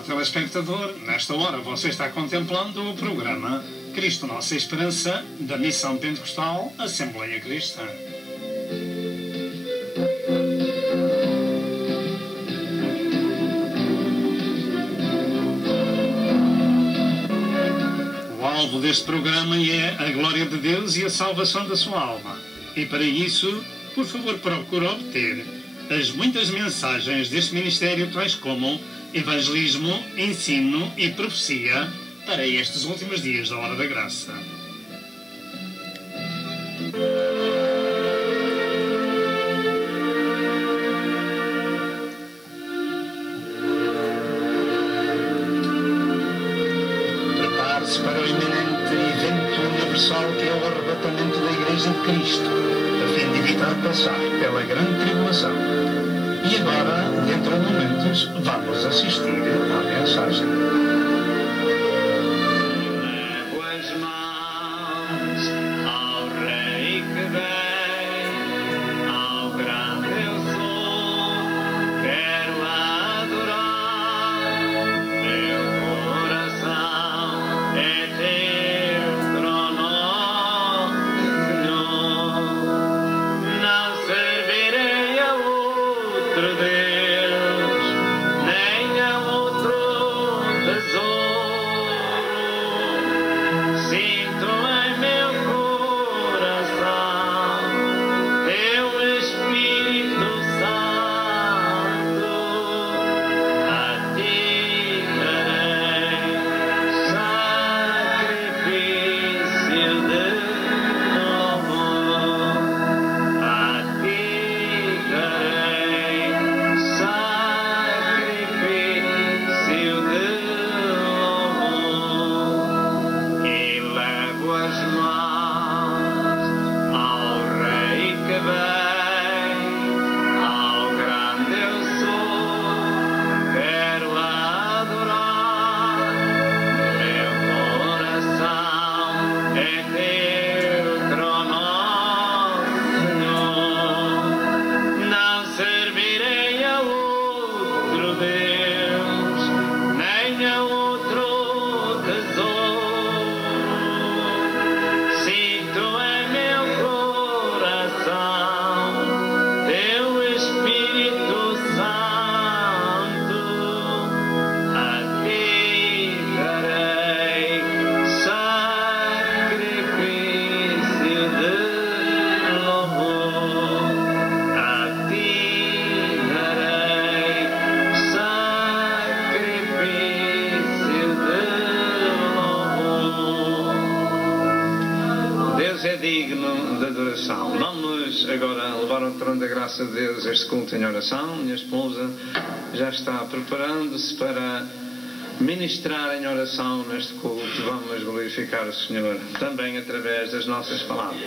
Prezado telespectador, nesta hora você está contemplando o programa Cristo Nossa Esperança, da Missão Pentecostal Assembleia Cristã. O alvo deste programa é a glória de Deus e a salvação da sua alma. E para isso, por favor, procure obter as muitas mensagens deste ministério, tais como evangelismo, ensino e profecia para estes últimos dias da Hora da Graça. Prepare-se para o iminente evento universal que é o arrebatamento da Igreja de Cristo, a fim de evitar passar pela grande tribulação. E agora, dentro de momentos, vamos assistir à mensagem. Levo as mãos ao Rei que vem, ao grande eu sou, quero adorar, meu coração é teu trono, Senhor, não servirei a outro Deus, nem a outro tesouro. Sinto em meu coração teu Espírito Santo, a ti darei sacrifício de louvor, a ti darei sacrifício de louvor, e levo as mãos ao Rei que vem, ao grande eu sou, quero adorar, meu coração é teu trono, Senhor, não servirei a outro Deus, nem a outro tesouro. Sinto em meu coração teu Espírito Santo, a ti darei sacrifício de louvor, a ti darei sacrifício de louvor. Deus é digno de adoração. Vamos agora levar ao trono da graça de Deus este culto em oração. Minha esposa já está preparando-se para ministrar em oração neste culto. Vamos glorificar o Senhor também através das nossas palavras.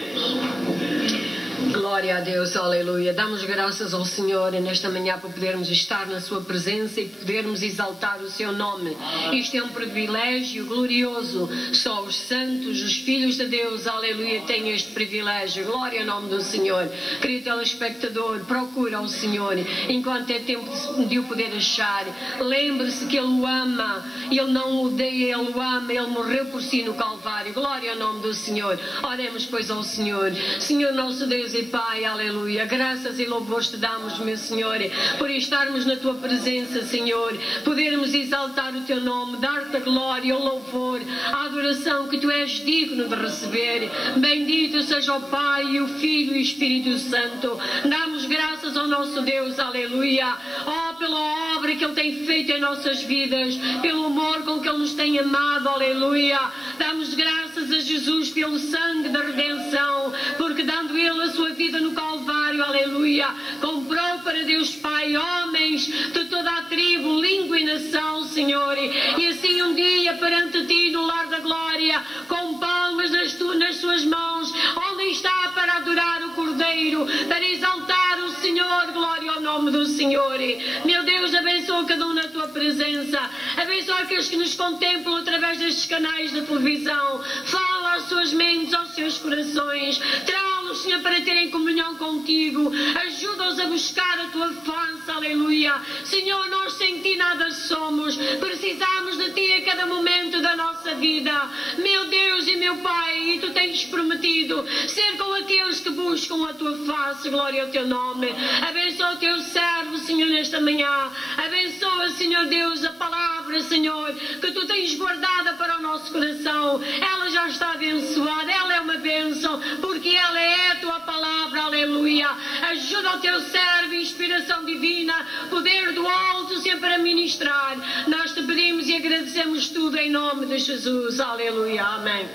Glória a Deus, aleluia. Damos graças ao Senhor nesta manhã por podermos estar na sua presença e podermos exaltar o seu nome. Isto é um privilégio glorioso. Só os santos, os filhos de Deus, aleluia, têm este privilégio. Glória ao nome do Senhor. Querido telespectador, procura o Senhor enquanto é tempo de o poder achar. Lembre-se que Ele o ama. Ele não o odeia, Ele o ama. Ele morreu por si no Calvário. Glória ao nome do Senhor. Oremos, pois, ao Senhor. Senhor nosso Deus e Pai, aleluia. Graças e louvores te damos, meu Senhor, por estarmos na tua presença, Senhor. Podermos exaltar o teu nome, dar-te a glória, o louvor, a adoração que tu és digno de receber. Bendito seja o Pai, o Filho e o Espírito Santo. Damos graças ao nosso Deus, aleluia. Oh, pela obra que Ele tem feito em nossas vidas, pelo amor com que Ele nos tem amado, aleluia. Damos graças a Jesus pelo sangue da redenção, porque dando Ele a sua vida no Calvário, aleluia, comprou para Deus Pai homens de toda a tribo, língua e nação, Senhor, e assim um dia perante Ti no lar da glória, com palmas nas suas mãos, onde está para adorar o Cordeiro, para exaltar o Senhor. Glória ao nome do Senhor. Meu Deus, abençoa abençoa cada um na tua presença. Abençoa aqueles que nos contemplam através destes canais de televisão. Fala às suas mentes, aos seus corações. Trá-los, Senhor, para terem comunhão contigo. Ajuda-os a buscar a tua face, aleluia. Senhor, nós sem ti nada somos. Precisamos de ti a cada momento da nossa vida. Meu Deus e meu Pai, e tu tens prometido ser com aqueles que buscam a tua face. Glória ao teu nome. Abençoa o teu servo, Senhor, nesta manhã. Abençoa, Senhor Deus, a palavra, Senhor, que tu tens guardada para o nosso coração. Ela já está abençoada. Ela é uma bênção, porque ela é a tua palavra. Aleluia. Ajuda o teu servo, inspiração divina, poder do alto sempre a ministrar. Nós te pedimos e agradecemos tudo em nome de Jesus. Aleluia. Amém.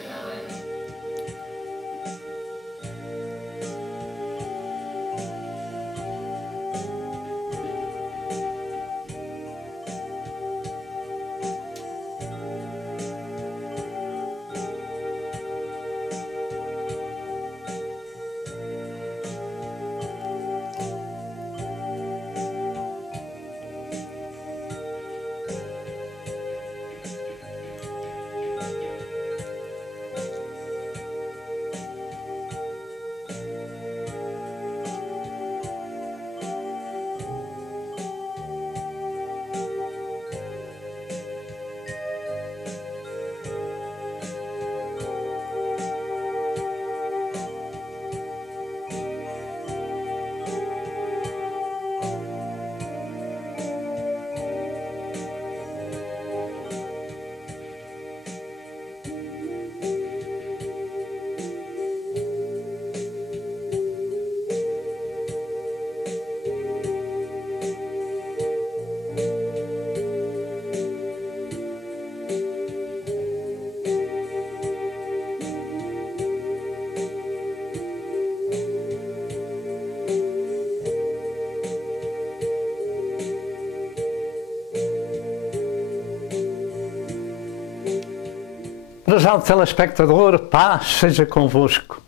Prezado telespectador, paz seja convosco.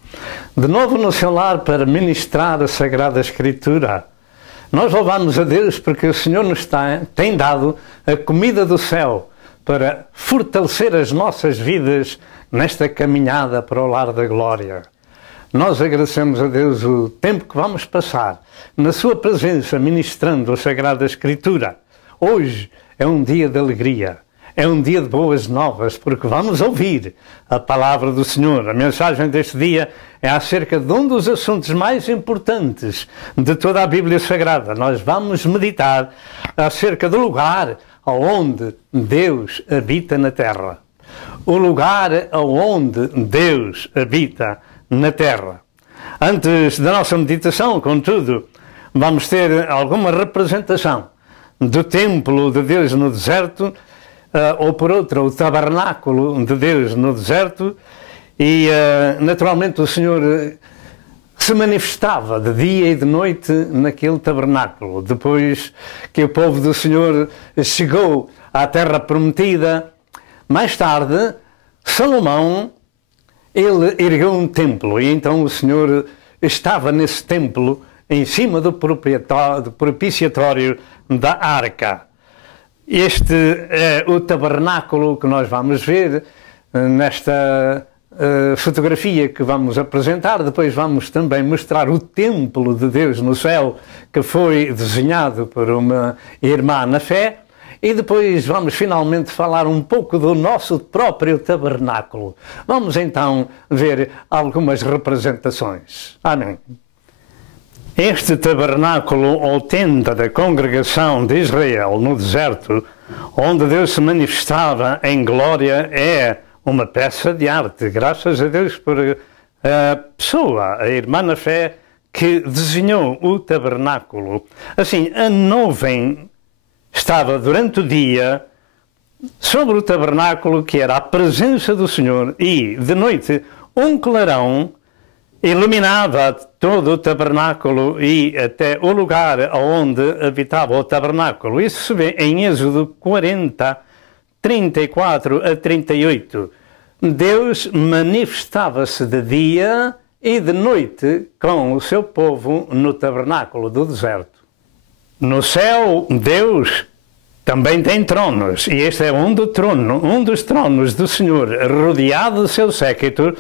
De novo no seu lar para ministrar a Sagrada Escritura. Nós louvamos a Deus porque o Senhor nos tem dado a comida do céu para fortalecer as nossas vidas nesta caminhada para o lar da glória. Nós agradecemos a Deus o tempo que vamos passar na sua presença ministrando a Sagrada Escritura. Hoje é um dia de alegria. É um dia de boas novas, porque vamos ouvir a palavra do Senhor. A mensagem deste dia é acerca de um dos assuntos mais importantes de toda a Bíblia Sagrada. Nós vamos meditar acerca do lugar onde Deus habita na terra. O lugar onde Deus habita na terra. Antes da nossa meditação, contudo, vamos ter alguma representação do templo de Deus no deserto, ou por outra, o tabernáculo de Deus no deserto, e naturalmente o Senhor se manifestava de dia e de noite naquele tabernáculo. Depois que o povo do Senhor chegou à terra prometida, mais tarde, Salomão, ele ergueu um templo, e então o Senhor estava nesse templo, em cima do propiciatório da arca. Este é o tabernáculo que nós vamos ver nesta fotografia que vamos apresentar. Depois vamos também mostrar o templo de Deus no céu, que foi desenhado por uma irmã na fé. E depois vamos finalmente falar um pouco do nosso próprio tabernáculo. Vamos então ver algumas representações. Amém. Este tabernáculo ou tenda da congregação de Israel no deserto, onde Deus se manifestava em glória, é uma peça de arte. Graças a Deus por a pessoa, a irmã na fé, que desenhou o tabernáculo. Assim, a nuvem estava durante o dia sobre o tabernáculo, que era a presença do Senhor, e de noite um clarão iluminava todo o tabernáculo e até o lugar onde habitava o tabernáculo. Isso se vê em Êxodo 40, 34 a 38. Deus manifestava-se de dia e de noite com o seu povo no tabernáculo do deserto. No céu, Deus também tem tronos, e este é um dos tronos do Senhor, rodeado do seu séquito,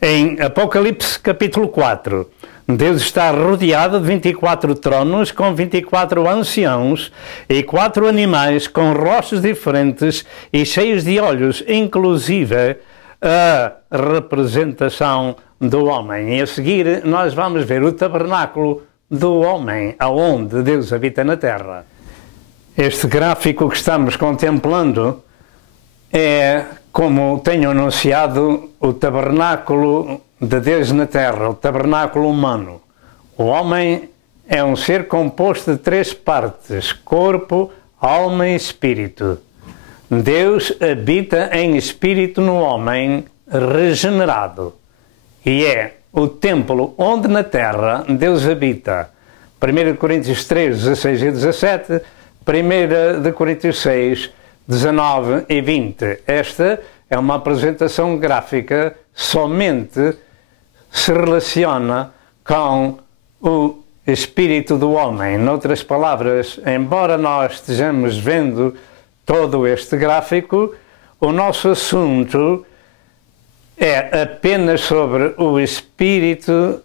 em Apocalipse capítulo 4. Deus está rodeado de 24 tronos, com 24 anciãos e 4 animais com rostos diferentes e cheios de olhos, inclusive a representação do homem. E a seguir nós vamos ver o tabernáculo do homem, aonde Deus habita na terra. Este gráfico que estamos contemplando é, como tenho anunciado, o tabernáculo de Deus na terra, o tabernáculo humano. O homem é um ser composto de 3 partes: corpo, alma e espírito. Deus habita em espírito no homem regenerado. E é o templo onde na terra Deus habita. 1 Coríntios 3, 16 e 17, 1 Coríntios 6, 19 e 20. Esta é uma apresentação gráfica, somente se relaciona com o espírito do homem. Noutras palavras, embora nós estejamos vendo todo este gráfico, o nosso assunto é apenas sobre o espírito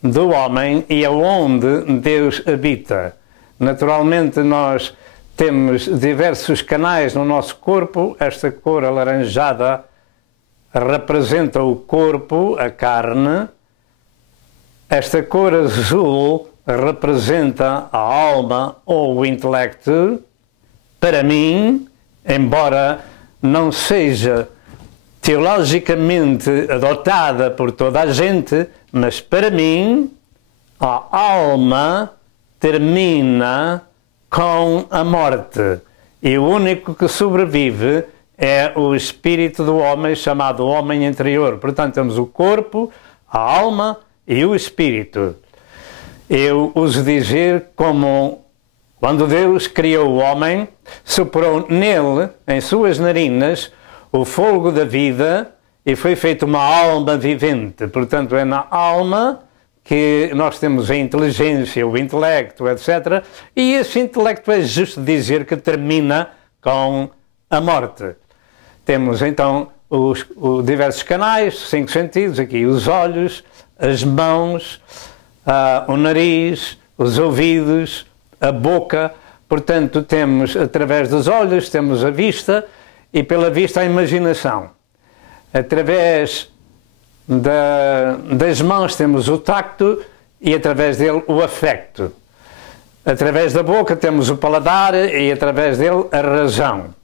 do homem e aonde Deus habita. Naturalmente, nós temos diversos canais no nosso corpo. Esta cor alaranjada representa o corpo, a carne. Esta cor azul representa a alma ou o intelecto. Para mim, embora não seja teologicamente adotada por toda a gente, mas para mim, a alma termina com a morte. E o único que sobrevive é o espírito do homem, chamado homem interior. Portanto, temos o corpo, a alma e o espírito. Eu uso dizer como quando Deus criou o homem, soprou nele, em suas narinas, o fogo da vida e foi feita uma alma vivente. Portanto, é na alma que nós temos a inteligência, o intelecto, etc. E esse intelecto é justo dizer que termina com a morte. Temos então os diversos canais, 5 sentidos, aqui os olhos, as mãos, o nariz, os ouvidos, a boca. Portanto, temos através dos olhos, temos a vista e pela vista a imaginação. Através das mãos temos o tacto e através dele o afecto. Através da boca temos o paladar e através dele a razão.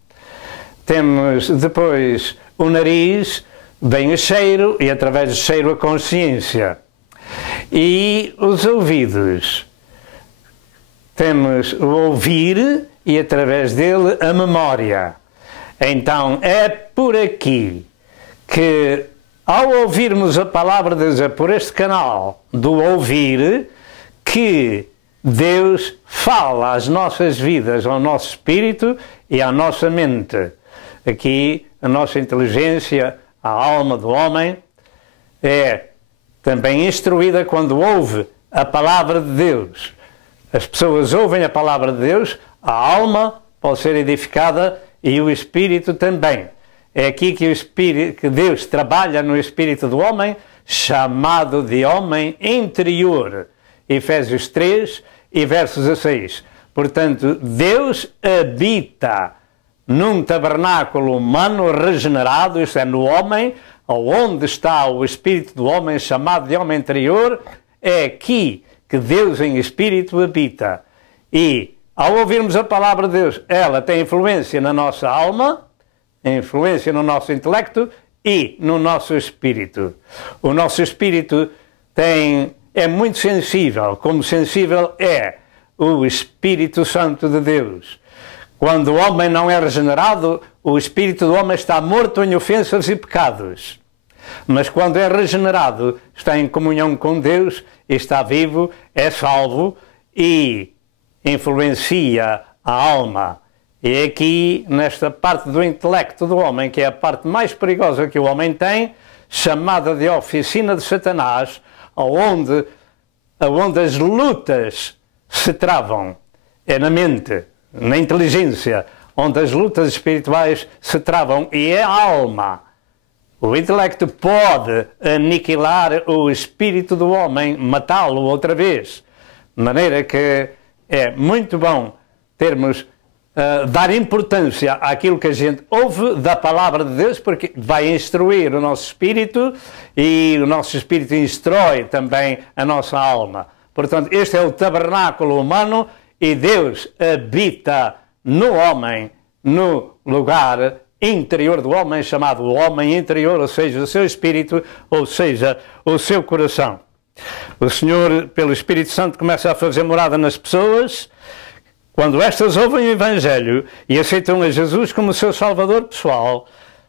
Temos depois o nariz, vem o cheiro e através do cheiro a consciência. E os ouvidos, temos o ouvir e através dele a memória. Então é por aqui que, ao ouvirmos a palavra de Deus, é por este canal do ouvir que Deus fala às nossas vidas, ao nosso espírito e à nossa mente. Aqui a nossa inteligência, a alma do homem, é também instruída quando ouve a palavra de Deus. As pessoas ouvem a palavra de Deus, a alma pode ser edificada e o espírito também. É aqui que Deus trabalha no espírito do homem, chamado de homem interior. Efésios 3 e versos 16. Portanto, Deus habita num tabernáculo humano regenerado, isto é, no homem, onde está o espírito do homem, chamado de homem interior. É aqui que Deus em espírito habita. E, ao ouvirmos a palavra de Deus, ela tem influência na nossa alma, influência no nosso intelecto e no nosso espírito. O nosso espírito é muito sensível, como sensível é o Espírito Santo de Deus. Quando o homem não é regenerado, o espírito do homem está morto em ofensas e pecados. Mas quando é regenerado, está em comunhão com Deus, está vivo, é salvo e influencia a alma. E aqui, nesta parte do intelecto do homem, que é a parte mais perigosa que o homem tem, chamada de oficina de Satanás, onde as lutas se travam, é na mente. na inteligência, onde as lutas espirituais se travam, e é a alma. O intelecto pode aniquilar o espírito do homem, matá-lo outra vez. De maneira que é muito bom termos, dar importância àquilo que a gente ouve da palavra de Deus, porque vai instruir o nosso espírito e o nosso espírito instrui também a nossa alma. Portanto, este é o tabernáculo humano e Deus habita no homem, no lugar interior do homem, chamado o homem interior, ou seja, o seu espírito, ou seja, o seu coração. O Senhor, pelo Espírito Santo, começa a fazer morada nas pessoas quando estas ouvem o Evangelho e aceitam a Jesus como seu Salvador pessoal.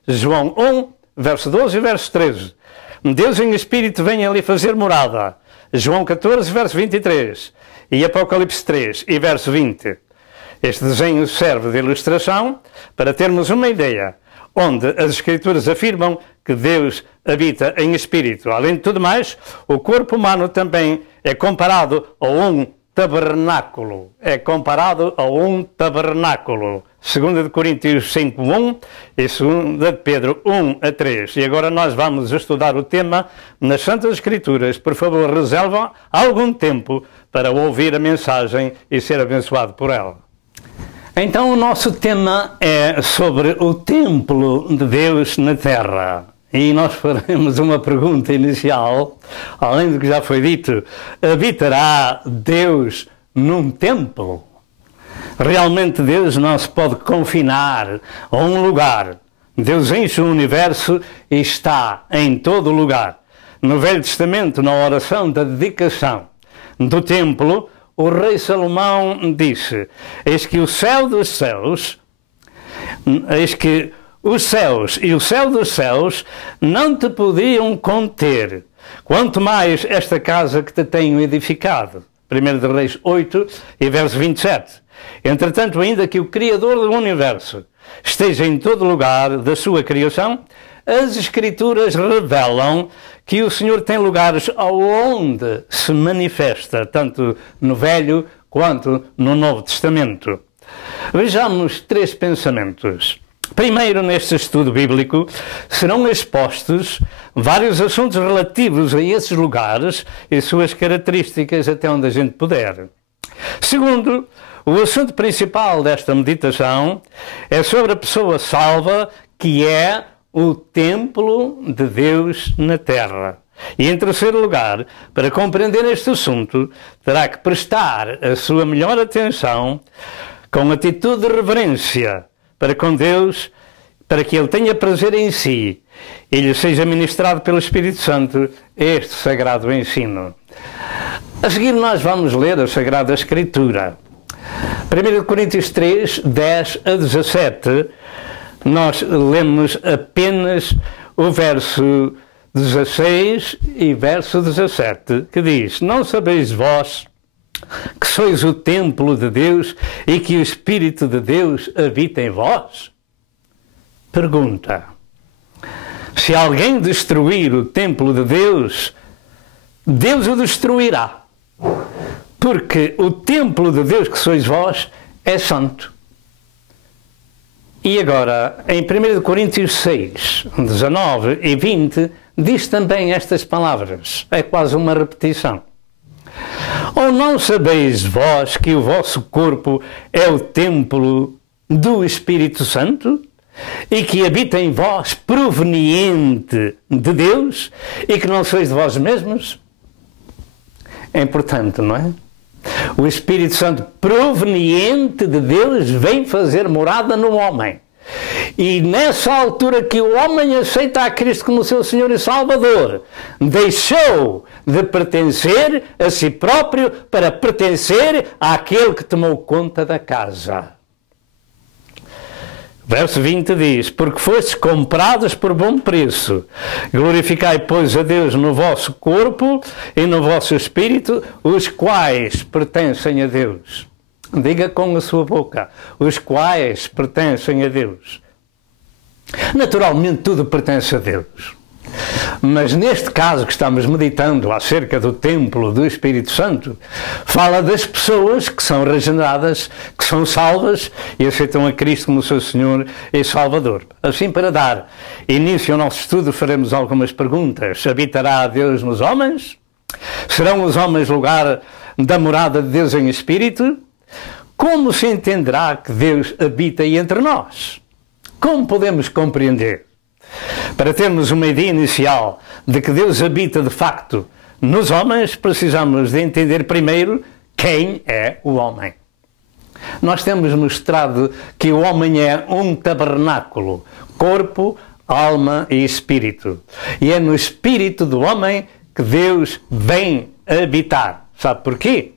João 1, verso 12 e verso 13. Deus em Espírito vem ali fazer morada. João 14, verso 23. E Apocalipse 3 e verso 20. Este desenho serve de ilustração para termos uma ideia, onde as Escrituras afirmam que Deus habita em espírito. Além de tudo mais, o corpo humano também é comparado a um tabernáculo. É comparado a um tabernáculo. 2 Coríntios 5:1 e 2 Pedro 1:3. E agora nós vamos estudar o tema nas Santas Escrituras. Por favor, reserva algum tempo para ouvir a mensagem e ser abençoado por ela. Então o nosso tema é sobre o templo de Deus na terra. E nós faremos uma pergunta inicial, além do que já foi dito: habitará Deus num templo? Realmente Deus não se pode confinar a um lugar. Deus enche o universo e está em todo lugar. No Velho Testamento, na oração da dedicação do templo, o rei Salomão disse: eis que o céu dos céus, eis que os céus e o céu dos céus não te podiam conter, quanto mais esta casa que te tenho edificado. 1 Reis 8 e verso 27. Entretanto, ainda que o Criador do universo esteja em todo lugar da sua criação, as Escrituras revelam que o Senhor tem lugares aonde se manifesta, tanto no Velho quanto no Novo Testamento. Vejamos 3 pensamentos. Primeiro, neste estudo bíblico, serão expostos vários assuntos relativos a esses lugares e suas características, até onde a gente puder. Segundo, o assunto principal desta meditação é sobre a pessoa salva, que é o templo de Deus na terra. E em terceiro lugar, para compreender este assunto, terá que prestar a sua melhor atenção com atitude de reverência para com Deus, para que Ele tenha prazer em si e lhe seja ministrado pelo Espírito Santo este sagrado ensino. A seguir nós vamos ler a Sagrada Escritura. 1 Coríntios 3, 10 a 17, nós lemos apenas o verso 16 e verso 17, que diz: não sabeis vós que sois o templo de Deus e que o Espírito de Deus habita em vós? Pergunta: se alguém destruir o templo de Deus, Deus o destruirá, porque o templo de Deus que sois vós é santo. E agora, em 1 Coríntios 6, 19 e 20, diz também estas palavras. É quase uma repetição. Ou não sabeis vós que o vosso corpo é o templo do Espírito Santo e que habita em vós proveniente de Deus e que não sois de vós mesmos? É importante, não é? O Espírito Santo proveniente de Deus vem fazer morada no homem. E nessa altura que o homem aceita a Cristo como seu Senhor e Salvador, deixou de pertencer a si próprio para pertencer àquele que tomou conta da casa. Verso 20 diz: porque fostes comprados por bom preço, glorificai, pois, a Deus no vosso corpo e no vosso espírito, os quais pertencem a Deus. Diga com a sua boca: os quais pertencem a Deus. Naturalmente tudo pertence a Deus. Mas neste caso que estamos meditando acerca do templo do Espírito Santo, fala das pessoas que são regeneradas, que são salvas e aceitam a Cristo como seu Senhor e Salvador. Assim, para dar início ao nosso estudo, faremos algumas perguntas. Habitará Deus nos homens? Serão os homens lugar da morada de Deus em Espírito? Como se entenderá que Deus habita entre nós? Como podemos compreender? Para termos uma ideia inicial de que Deus habita de facto nos homens, precisamos de entender primeiro quem é o homem. Nós temos mostrado que o homem é um tabernáculo, corpo, alma e espírito. E é no espírito do homem que Deus vem habitar. Sabe porquê?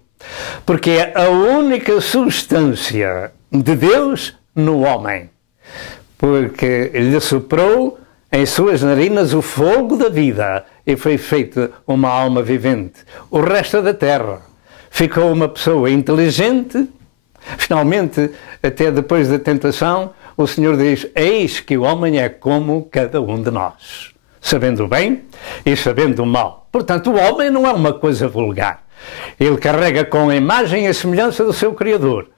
Porque é a única substância de Deus no homem. Porque lhe soprou em suas narinas o fogo da vida e foi feita uma alma vivente. O resto da terra ficou uma pessoa inteligente. Finalmente, até depois da tentação, o Senhor diz: eis que o homem é como cada um de nós, sabendo o bem e sabendo o mal. Portanto, o homem não é uma coisa vulgar. Ele carrega com a imagem e a semelhança do seu Criador.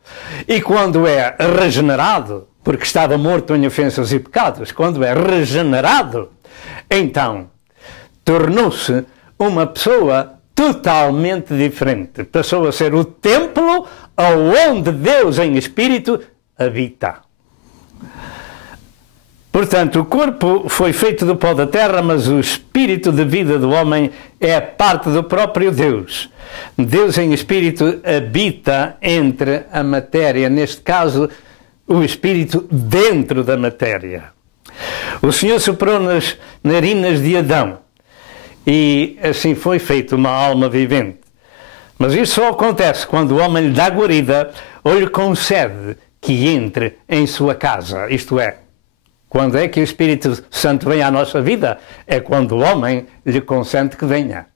E quando é regenerado, porque estava morto em ofensas e pecados, quando é regenerado, então tornou-se uma pessoa totalmente diferente. Passou a ser o templo onde Deus em Espírito habita. Portanto, o corpo foi feito do pó da terra, mas o espírito de vida do homem é parte do próprio Deus. Deus em Espírito habita entre a matéria, neste caso, o Espírito dentro da matéria. O Senhor soprou nas narinas de Adão e assim foi feita uma alma vivente. Mas isso só acontece quando o homem lhe dá guarida ou lhe concede que entre em sua casa. Isto é, quando é que o Espírito Santo vem à nossa vida? É quando o homem lhe consente que venha.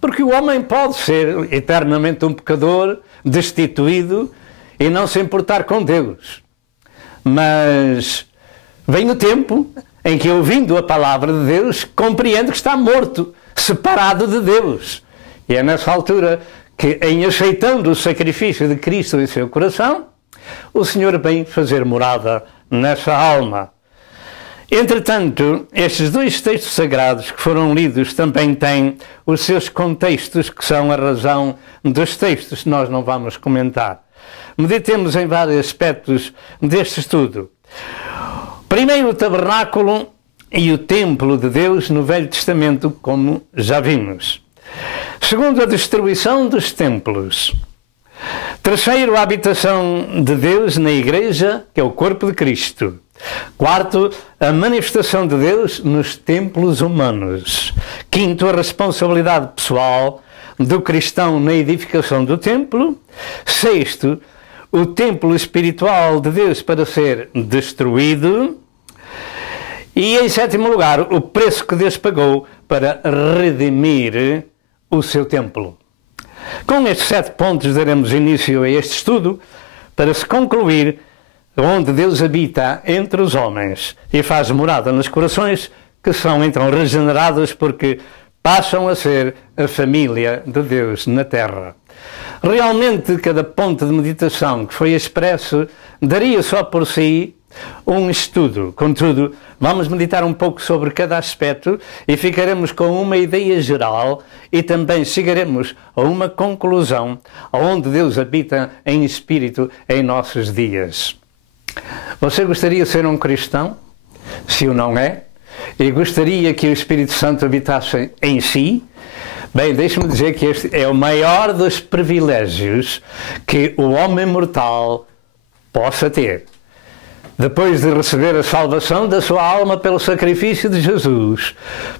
Porque o homem pode ser eternamente um pecador, destituído e não se importar com Deus. Mas vem o tempo em que, ouvindo a palavra de Deus, compreende que está morto, separado de Deus. E é nessa altura que, em aceitando o sacrifício de Cristo em seu coração, o Senhor vem fazer morada nessa alma. Entretanto, estes dois textos sagrados que foram lidos também têm os seus contextos, que são a razão dos textos que nós não vamos comentar. Meditemos em vários aspectos deste estudo. Primeiro, o tabernáculo e o templo de Deus no Velho Testamento, como já vimos. Segundo, a destruição dos templos. Terceiro, a habitação de Deus na Igreja, que é o corpo de Cristo. Quarto, a manifestação de Deus nos templos humanos. Quinto, a responsabilidade pessoal do cristão na edificação do templo. Sexto, o templo espiritual de Deus para ser destruído. E, em sétimo lugar, o preço que Deus pagou para redimir o seu templo. Com estes 7 pontos daremos início a este estudo para se concluir onde Deus habita entre os homens e faz morada nos corações que são então regenerados porque passam a ser a família de Deus na terra. Realmente, cada ponto de meditação que foi expresso daria só por si um estudo. Contudo, vamos meditar um pouco sobre cada aspecto e ficaremos com uma ideia geral e também chegaremos a uma conclusão onde Deus habita em espírito em nossos dias. Você gostaria de ser um cristão? Se o não é? E gostaria que o Espírito Santo habitasse em si? Bem, deixe-me dizer que este é o maior dos privilégios que o homem mortal possa ter. Depois de receber a salvação da sua alma pelo sacrifício de Jesus,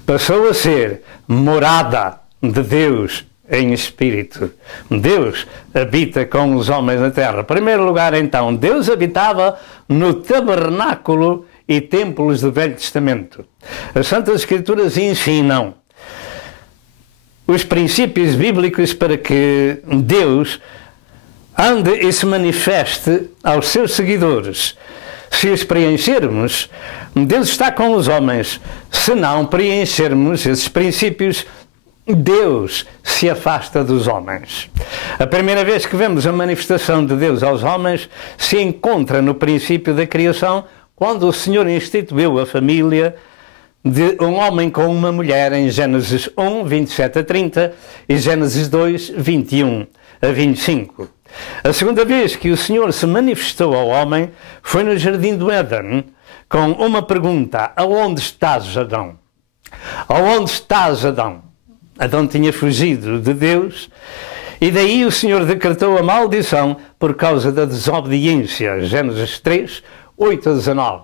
passou a ser morada de Deus em espírito. Deus habita com os homens na terra. Em primeiro lugar, então, Deus habitava no tabernáculo e templos do Velho Testamento. As Santas Escrituras ensinam os princípios bíblicos para que Deus ande e se manifeste aos seus seguidores. Se os preenchermos, Deus está com os homens. Se não preenchermos esses princípios, Deus se afasta dos homens. A primeira vez que vemos a manifestação de Deus aos homens se encontra no princípio da criação, quando o Senhor instituiu a família de um homem com uma mulher, em Gênesis 1, 27 a 30 e Gênesis 2, 21 a 25. A segunda vez que o Senhor se manifestou ao homem foi no Jardim do Éden, com uma pergunta: aonde estás, Adão? Aonde estás, Adão? Adão tinha fugido de Deus e daí o Senhor decretou a maldição por causa da desobediência. Gênesis 3, 8 a 19.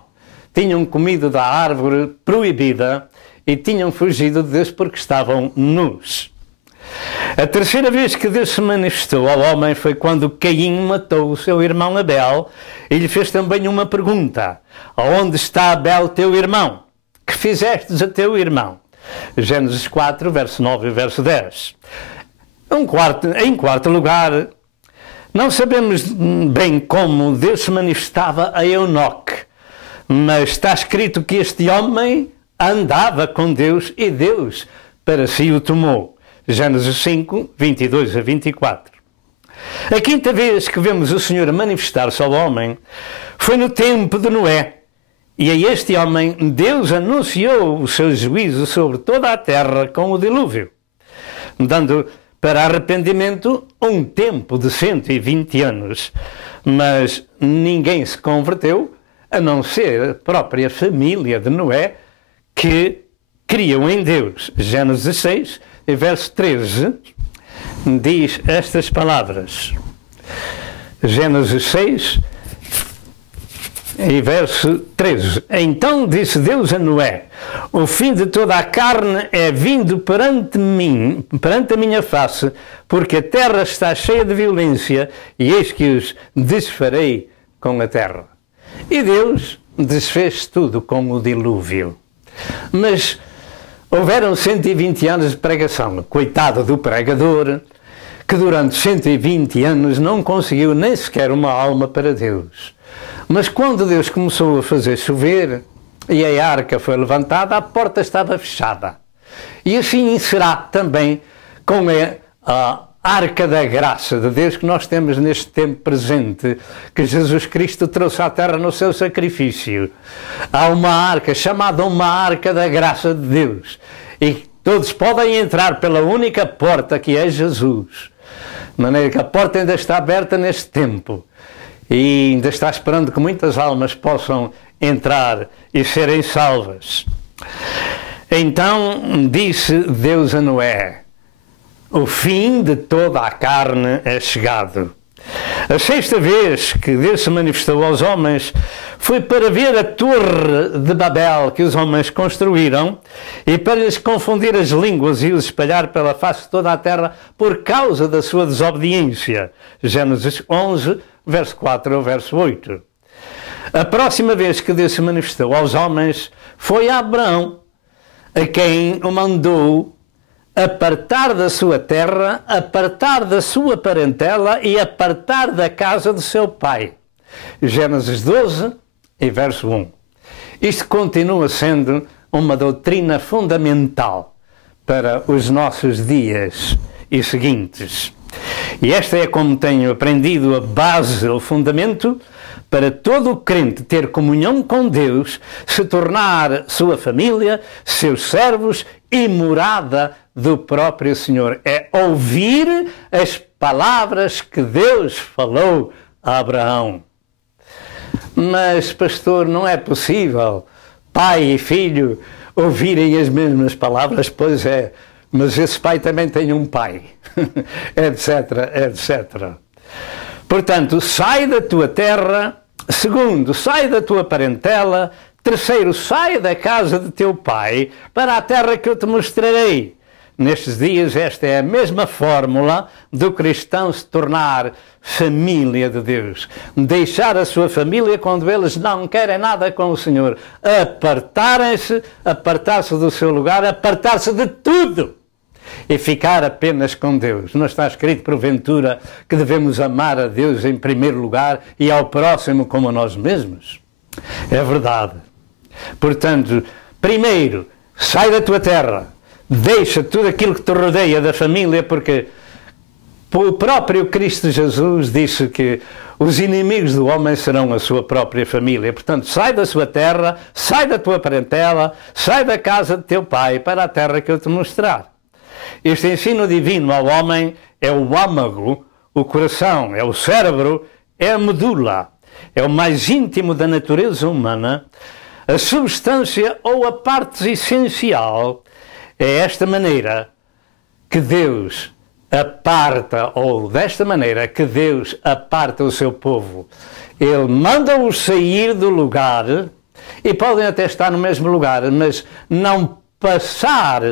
Tinham comido da árvore proibida e tinham fugido de Deus porque estavam nus. A terceira vez que Deus se manifestou ao homem foi quando Caim matou o seu irmão Abel e lhe fez também uma pergunta: aonde está Abel, teu irmão? Que fizestes a teu irmão? Gênesis 4, verso 9 e verso 10. Em quarto lugar, não sabemos bem como Deus se manifestava a Enoque, mas está escrito que este homem andava com Deus e Deus para si o tomou. Gênesis 5, 22 a 24. A quinta vez que vemos o Senhor manifestar-se ao homem foi no tempo de Noé. E a este homem Deus anunciou o seu juízo sobre toda a terra com o dilúvio, dando para arrependimento um tempo de 120 anos. Mas ninguém se converteu, a não ser a própria família de Noé, que criam em Deus. Gênesis 6, verso 13, diz estas palavras. Gênesis 6, e verso 13. Então disse Deus a Noé: o fim de toda a carne é vindo perante a minha face, porque a terra está cheia de violência, e eis que os desfarei com a terra. E Deus desfez tudo com o dilúvio. Mas houveram 120 anos de pregação. Coitado do pregador, que durante 120 anos não conseguiu nem sequer uma alma para Deus. Mas quando Deus começou a fazer chover e a arca foi levantada, a porta estava fechada. E assim será também com a arca da graça de Deus que nós temos neste tempo presente, que Jesus Cristo trouxe à terra no seu sacrifício. Há uma arca chamada uma arca da graça de Deus. E todos podem entrar pela única porta que é Jesus. De maneira que a porta ainda está aberta neste tempo. E ainda está esperando que muitas almas possam entrar e serem salvas. Então disse Deus a Noé: o fim de toda a carne é chegado. A sexta vez que Deus se manifestou aos homens foi para ver a torre de Babel que os homens construíram e para lhes confundir as línguas e os espalhar pela face de toda a terra por causa da sua desobediência. Gênesis 11, verso 4 ao verso 8. A próxima vez que Deus se manifestou aos homens foi a Abraão, a quem o mandou apartar da sua terra, apartar da sua parentela e apartar da casa do seu pai. Gênesis 12 e verso 1. Isto continua sendo uma doutrina fundamental para os nossos dias e seguintes. E esta é, como tenho aprendido, a base, o fundamento para todo o crente ter comunhão com Deus, se tornar sua família, seus servos e morada do próprio Senhor. É ouvir as palavras que Deus falou a Abraão. Mas, pastor, não é possível pai e filho ouvirem as mesmas palavras? Pois é, mas esse pai também tem um pai, etc, etc. Portanto, sai da tua terra. Segundo, sai da tua parentela. Terceiro, sai da casa de teu pai para a terra que eu te mostrarei. Nestes dias, esta é a mesma fórmula do cristão se tornar família de Deus. Deixar a sua família quando eles não querem nada com o Senhor. Apartarem-se, apartar-se do seu lugar, apartar-se de tudo e ficar apenas com Deus. Não está escrito, porventura, que devemos amar a Deus em primeiro lugar e ao próximo como a nós mesmos? É verdade. Portanto, primeiro, sai da tua terra, deixa tudo aquilo que te rodeia da família, porque o próprio Cristo Jesus disse que os inimigos do homem serão a sua própria família. Portanto, sai da sua terra, sai da tua parentela, sai da casa de teu pai para a terra que eu te mostrar. Este ensino divino ao homem é o âmago, o coração, é o cérebro, é a medula, é o mais íntimo da natureza humana, a substância ou a parte essencial. É esta maneira que Deus aparta, ou desta maneira que Deus aparta o seu povo. Ele manda-os sair do lugar, e podem até estar no mesmo lugar, mas não passar,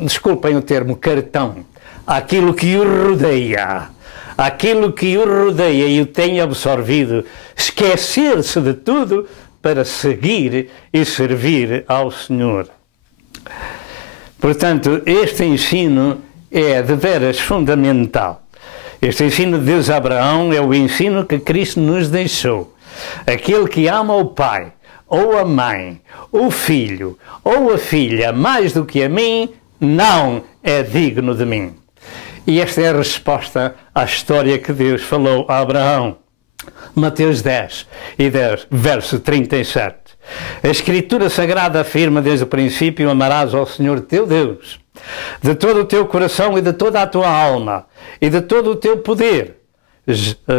desculpem o termo, cartão, aquilo que o rodeia. Aquilo que o rodeia e o tem absorvido, esquecer-se de tudo para seguir e servir ao Senhor. Portanto, este ensino é de veras fundamental. Este ensino de Deus a Abraão é o ensino que Cristo nos deixou. Aquele que ama o pai, ou a mãe, o filho, ou a filha mais do que a mim, não é digno de mim. E esta é a resposta à história que Deus falou a Abraão. Mateus 10, verso 37. A Escritura Sagrada afirma desde o princípio: amarás ao Senhor teu Deus de todo o teu coração e de toda a tua alma e de todo o teu poder.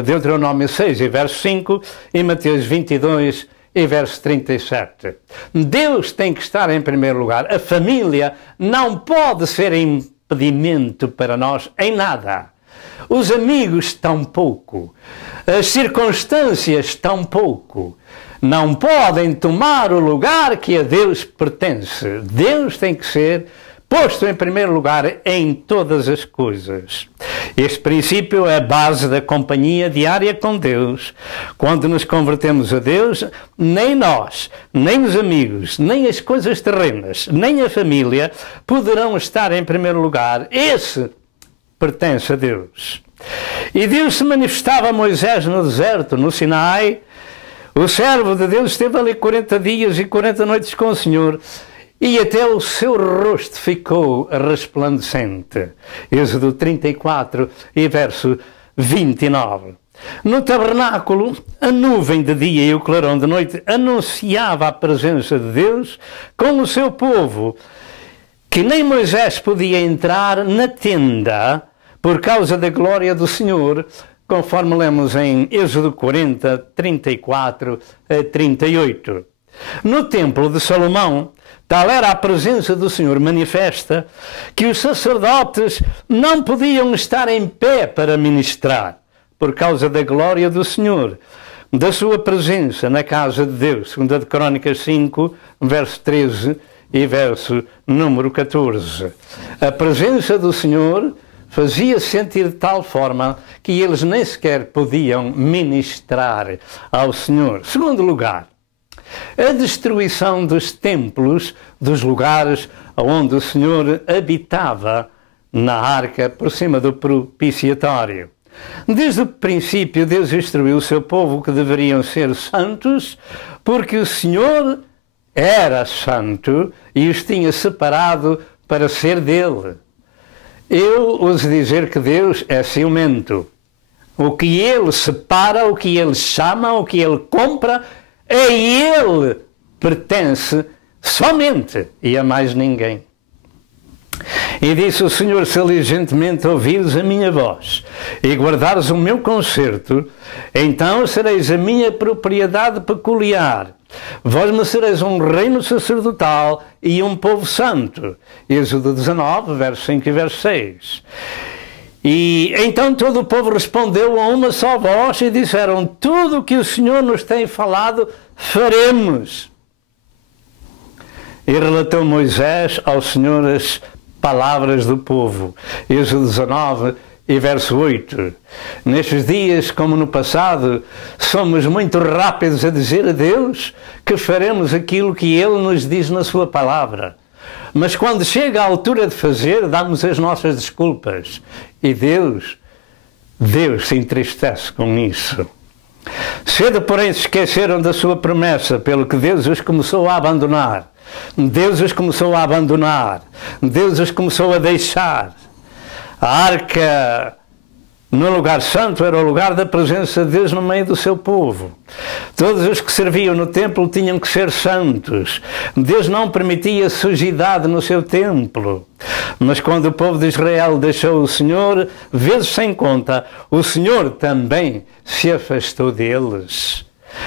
Deuteronômio 6 e verso 5 e Mateus 22 e verso 37. Deus tem que estar em primeiro lugar. A família não pode ser impedimento para nós em nada. Os amigos tampouco. As circunstâncias tampouco. Não podem tomar o lugar que a Deus pertence. Deus tem que ser posto em primeiro lugar em todas as coisas. Este princípio é a base da companhia diária com Deus. Quando nos convertemos a Deus, nem nós, nem os amigos, nem as coisas terrenas, nem a família poderão estar em primeiro lugar. Esse pertence a Deus. E Deus se manifestava a Moisés no deserto, no Sinai. O servo de Deus esteve ali 40 dias e 40 noites com o Senhor, e até o seu rosto ficou resplandecente. Êxodo 34 e verso 29. No tabernáculo, a nuvem de dia e o clarão de noite anunciava a presença de Deus com o seu povo, que nem Moisés podia entrar na tenda por causa da glória do Senhor, conforme lemos em Êxodo 40, 34 a 38. No templo de Salomão, tal era a presença do Senhor manifesta, que os sacerdotes não podiam estar em pé para ministrar, por causa da glória do Senhor, da sua presença na casa de Deus. 2 de Crônicas 5, verso 13 e verso número 14. A presença do Senhor fazia-se sentir de tal forma que eles nem sequer podiam ministrar ao Senhor. Segundo lugar, a destruição dos templos, dos lugares onde o Senhor habitava na arca, por cima do propiciatório. Desde o princípio, Deus instruiu o seu povo que deveriam ser santos, porque o Senhor era santo e os tinha separado para ser dele. Eu ouso dizer que Deus é ciumento. O que Ele separa, o que Ele chama, o que Ele compra, a Ele pertence somente e a mais ninguém. E disse o Senhor: se diligentemente ouvires a minha voz e guardares o meu concerto, então sereis a minha propriedade peculiar. Vós me sereis um reino sacerdotal e um povo santo. Êxodo 19, verso 5 e verso 6. E então todo o povo respondeu a uma só voz e disseram: tudo o que o Senhor nos tem falado, faremos. E relatou Moisés ao Senhor as palavras do povo. Êxodo 19 e verso 8. Nestes dias, como no passado, somos muito rápidos a dizer a Deus que faremos aquilo que Ele nos diz na sua palavra. Mas quando chega a altura de fazer, damos as nossas desculpas. E Deus se entristece com isso. Cedo, porém, se esqueceram da sua promessa, pelo que Deus os começou a abandonar. Deus os começou a abandonar. Deus os começou a deixar. A arca no lugar santo era o lugar da presença de Deus no meio do seu povo. Todos os que serviam no templo tinham que ser santos. Deus não permitia sujidade no seu templo. Mas quando o povo de Israel deixou o Senhor, vezes sem conta, o Senhor também se afastou deles.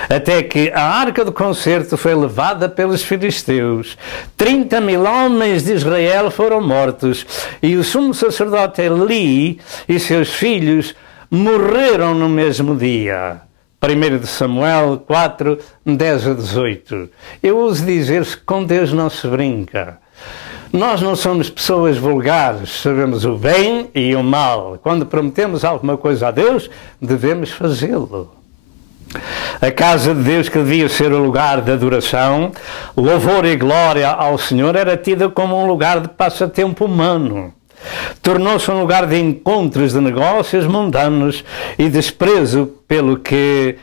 Até que a arca do concerto foi levada pelos filisteus. 30.000 homens de Israel foram mortos, e o sumo sacerdote Eli e seus filhos morreram no mesmo dia. 1 de Samuel 4, 10 a 18. Eu ouso dizer-se que com Deus não se brinca. Nós não somos pessoas vulgares, sabemos o bem e o mal. Quando prometemos alguma coisa a Deus, devemos fazê-lo. A casa de Deus, que devia ser o lugar de adoração, louvor e glória ao Senhor, era tida como um lugar de passatempo humano. Tornou-se um lugar de encontros de negócios mundanos e desprezo pelo que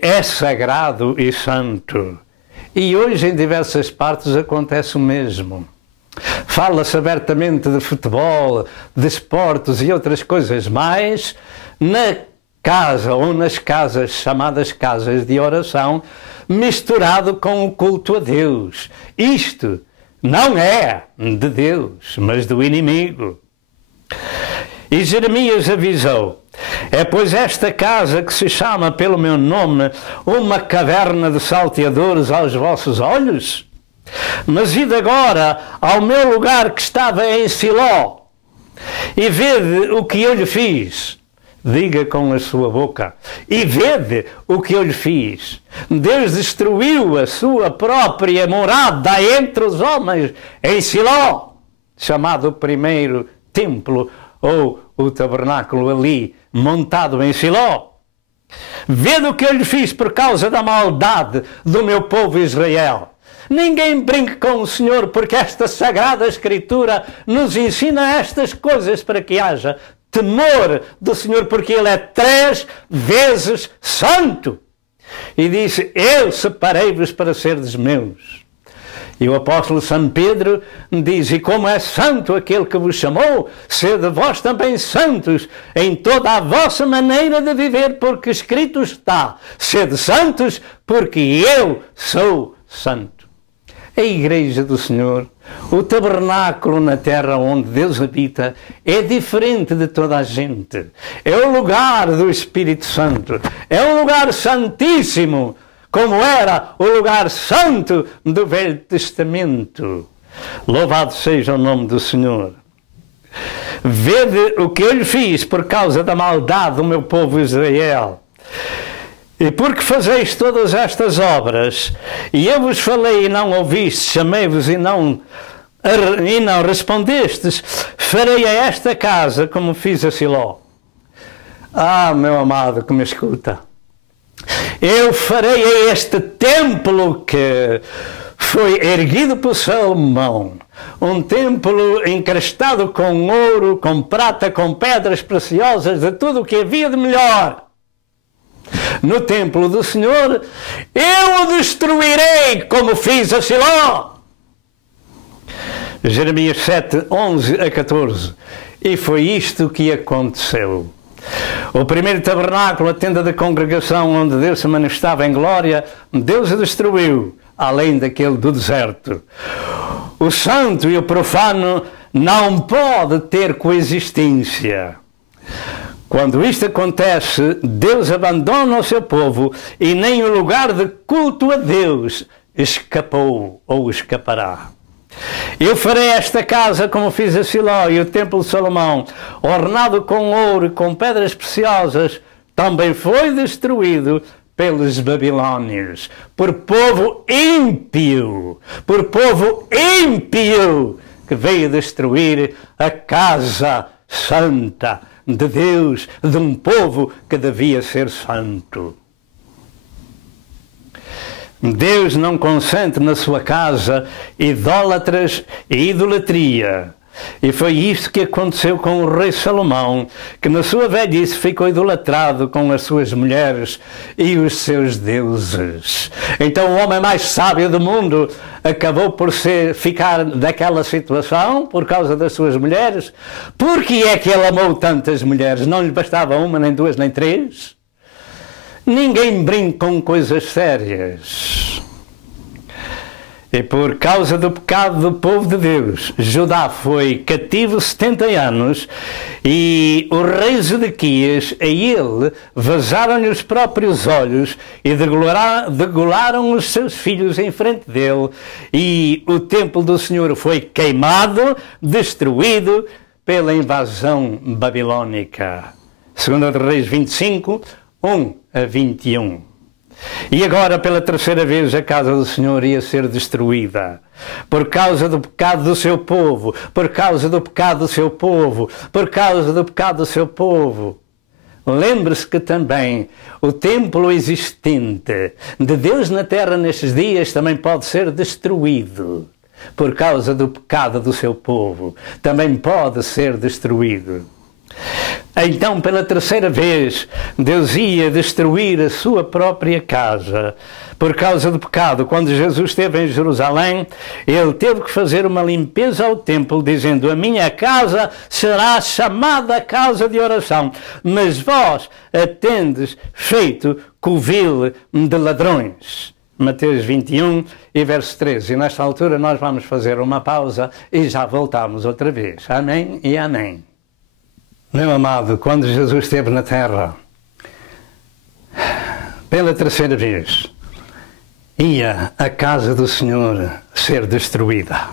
é sagrado e santo. E hoje em diversas partes acontece o mesmo. Fala-se abertamente de futebol, de esportes e outras coisas mais na casa ou nas casas chamadas casas de oração, misturado com o culto a Deus. Isto não é de Deus, mas do inimigo. E Jeremias avisou: é pois esta casa que se chama pelo meu nome uma caverna de salteadores aos vossos olhos? Mas ide agora ao meu lugar que estava em Siló, e vede o que eu lhe fiz. Diga com a sua boca: e vede o que eu lhe fiz. Deus destruiu a sua própria morada entre os homens em Siló, chamado o primeiro templo, ou o tabernáculo ali, montado em Siló. Vede o que eu lhe fiz por causa da maldade do meu povo Israel. Ninguém brinque com o Senhor, porque esta Sagrada Escritura nos ensina estas coisas para que haja temor do Senhor, porque Ele é 3 vezes santo. E disse: eu separei-vos para serdes meus. E o apóstolo São Pedro diz: e como é santo aquele que vos chamou, sede vós também santos em toda a vossa maneira de viver, porque escrito está: sede santos, porque eu sou santo. A Igreja do Senhor, o tabernáculo na terra onde Deus habita, é diferente de toda a gente. É o lugar do Espírito Santo. É um lugar santíssimo, como era o lugar santo do Velho Testamento. Louvado seja o nome do Senhor. Vede o que eu lhe fiz por causa da maldade do meu povo Israel. E porque fazeis todas estas obras, e eu vos falei e não ouvistes, chamei-vos e não respondestes, farei a esta casa como fiz a Siló. Ah, meu amado que me escuta, eu farei a este templo que foi erguido por Salomão, um templo encrestado com ouro, com prata, com pedras preciosas, de tudo o que havia de melhor. No templo do Senhor, eu o destruirei como fiz a Siló. Jeremias 7, 11 a 14. E foi isto que aconteceu. O primeiro tabernáculo, a tenda da congregação onde Deus se manifestava em glória, Deus o destruiu, além daquele do deserto. O santo e o profano não podem ter coexistência. Quando isto acontece, Deus abandona o seu povo e nem o lugar de culto a Deus escapou ou escapará. Eu farei esta casa como fiz a Siló e o templo de Salomão, ornado com ouro e com pedras preciosas, também foi destruído pelos babilônios, por povo ímpio, que veio destruir a casa santa de Deus, de um povo que devia ser santo. Deus não consente na sua casa idólatras e idolatria. E foi isto que aconteceu com o rei Salomão, que na sua velhice ficou idolatrado com as suas mulheres e os seus deuses. Então o homem mais sábio do mundo acabou por ficar daquela situação por causa das suas mulheres. Por que é que ele amou tantas mulheres? Não lhe bastava uma, nem duas, nem três? Ninguém brinca com coisas sérias. E por causa do pecado do povo de Deus, Judá foi cativo 70 anos e o rei Zedequias, a ele, vazaram-lhe os próprios olhos e degolaram os seus filhos em frente dele, e o templo do Senhor foi queimado, destruído pela invasão babilônica. 2 Reis 25, 1 a 21. E agora, pela terceira vez, a casa do Senhor ia ser destruída. Por causa do pecado do seu povo. Por causa do pecado do seu povo. Por causa do pecado do seu povo. Lembre-se que também o templo existente de Deus na terra nestes dias também pode ser destruído. Por causa do pecado do seu povo. Também pode ser destruído. Então, pela terceira vez, Deus ia destruir a sua própria casa. Por causa do pecado, quando Jesus esteve em Jerusalém, ele teve que fazer uma limpeza ao templo, dizendo: a minha casa será chamada casa de oração, mas vós a tendes feito covil de ladrões. Mateus 21 e verso 13. E nesta altura nós vamos fazer uma pausa e já voltamos outra vez. Amém e amém. Meu amado, quando Jesus esteve na terra, pela terceira vez, ia a casa do Senhor ser destruída.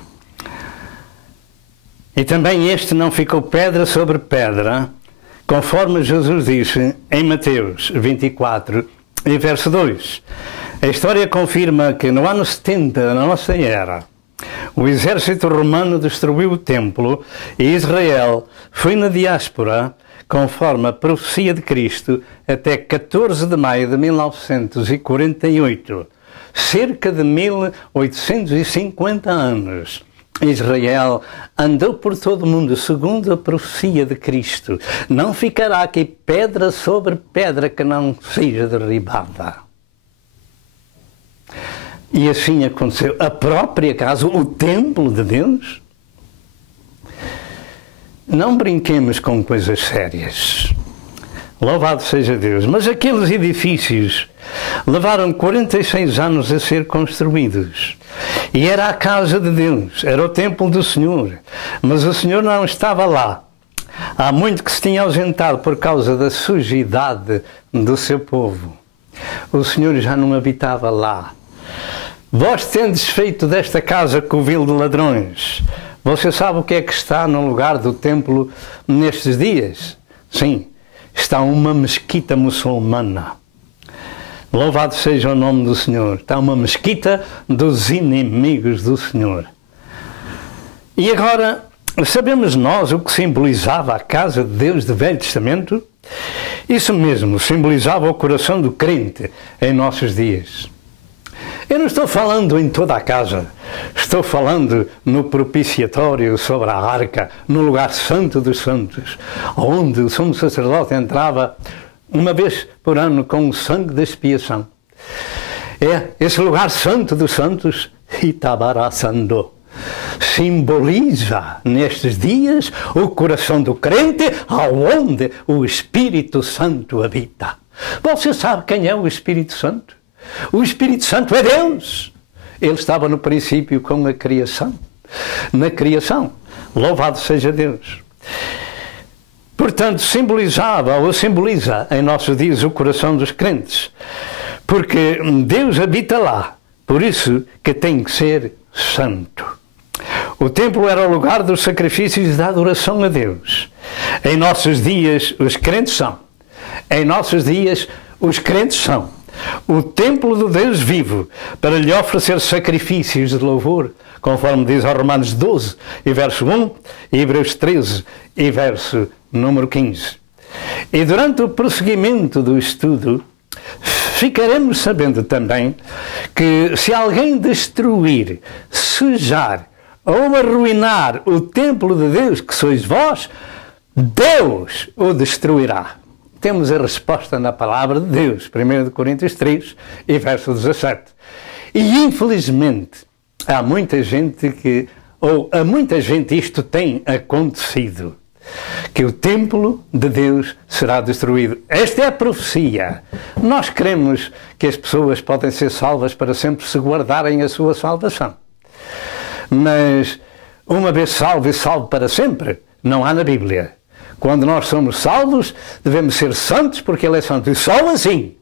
E também este não ficou pedra sobre pedra, conforme Jesus disse em Mateus 24 e verso 2. A história confirma que no ano 70 da nossa era, o exército romano destruiu o templo e Israel foi na diáspora, conforme a profecia de Cristo, até 14 de maio de 1948. Cerca de 1850 anos. Israel andou por todo o mundo segundo a profecia de Cristo. Não ficará aqui pedra sobre pedra que não seja derribada. E assim aconteceu. A própria casa, o templo de Deus. Não brinquemos com coisas sérias. Louvado seja Deus. Mas aqueles edifícios levaram 46 anos a ser construídos. E era a casa de Deus, era o templo do Senhor. Mas o Senhor não estava lá. Há muito que se tinha ausentado por causa da sujidade do seu povo. O Senhor já não habitava lá. Vós tendes feito desta casa covil de ladrões. Você sabe o que é que está no lugar do templo nestes dias? Sim, está uma mesquita muçulmana. Louvado seja o nome do Senhor. Está uma mesquita dos inimigos do Senhor. E agora, sabemos nós o que simbolizava a casa de Deus do Velho Testamento? Isso mesmo, simbolizava o coração do crente em nossos dias. Eu não estou falando em toda a casa, estou falando no propiciatório sobre a arca, no lugar santo dos santos, onde o sumo sacerdote entrava uma vez por ano com o sangue da expiação. É esse lugar santo dos santos, Itabaraçando, simboliza nestes dias o coração do crente, aonde o Espírito Santo habita. Você sabe quem é o Espírito Santo? O Espírito Santo é Deus. Ele estava no princípio com a criação. Na criação. Louvado seja Deus. Portanto, simbolizava ou simboliza em nossos dias o coração dos crentes. Porque Deus habita lá. Por isso que tem que ser santo. O templo era o lugar dos sacrifícios da adoração a Deus. Em nossos dias, os crentes são. Em nossos dias, os crentes são o templo do Deus vivo, para lhe oferecer sacrifícios de louvor, conforme diz aos Romanos 12, e verso 1, e Hebreus 13, e verso número 15. E durante o prosseguimento do estudo, ficaremos sabendo também que se alguém destruir, sujar ou arruinar o templo de Deus, que sois vós, Deus o destruirá. Temos a resposta na palavra de Deus, 1 Coríntios 3 e verso 17. E infelizmente, há muita gente a muita gente isto tem acontecido, que o templo de Deus será destruído. Esta é a profecia. Nós cremos que as pessoas podem ser salvas para sempre se guardarem a sua salvação. Mas, uma vez salvo e salvo para sempre, não há na Bíblia. Quando nós somos salvos, devemos ser santos porque Ele é santo. E só assim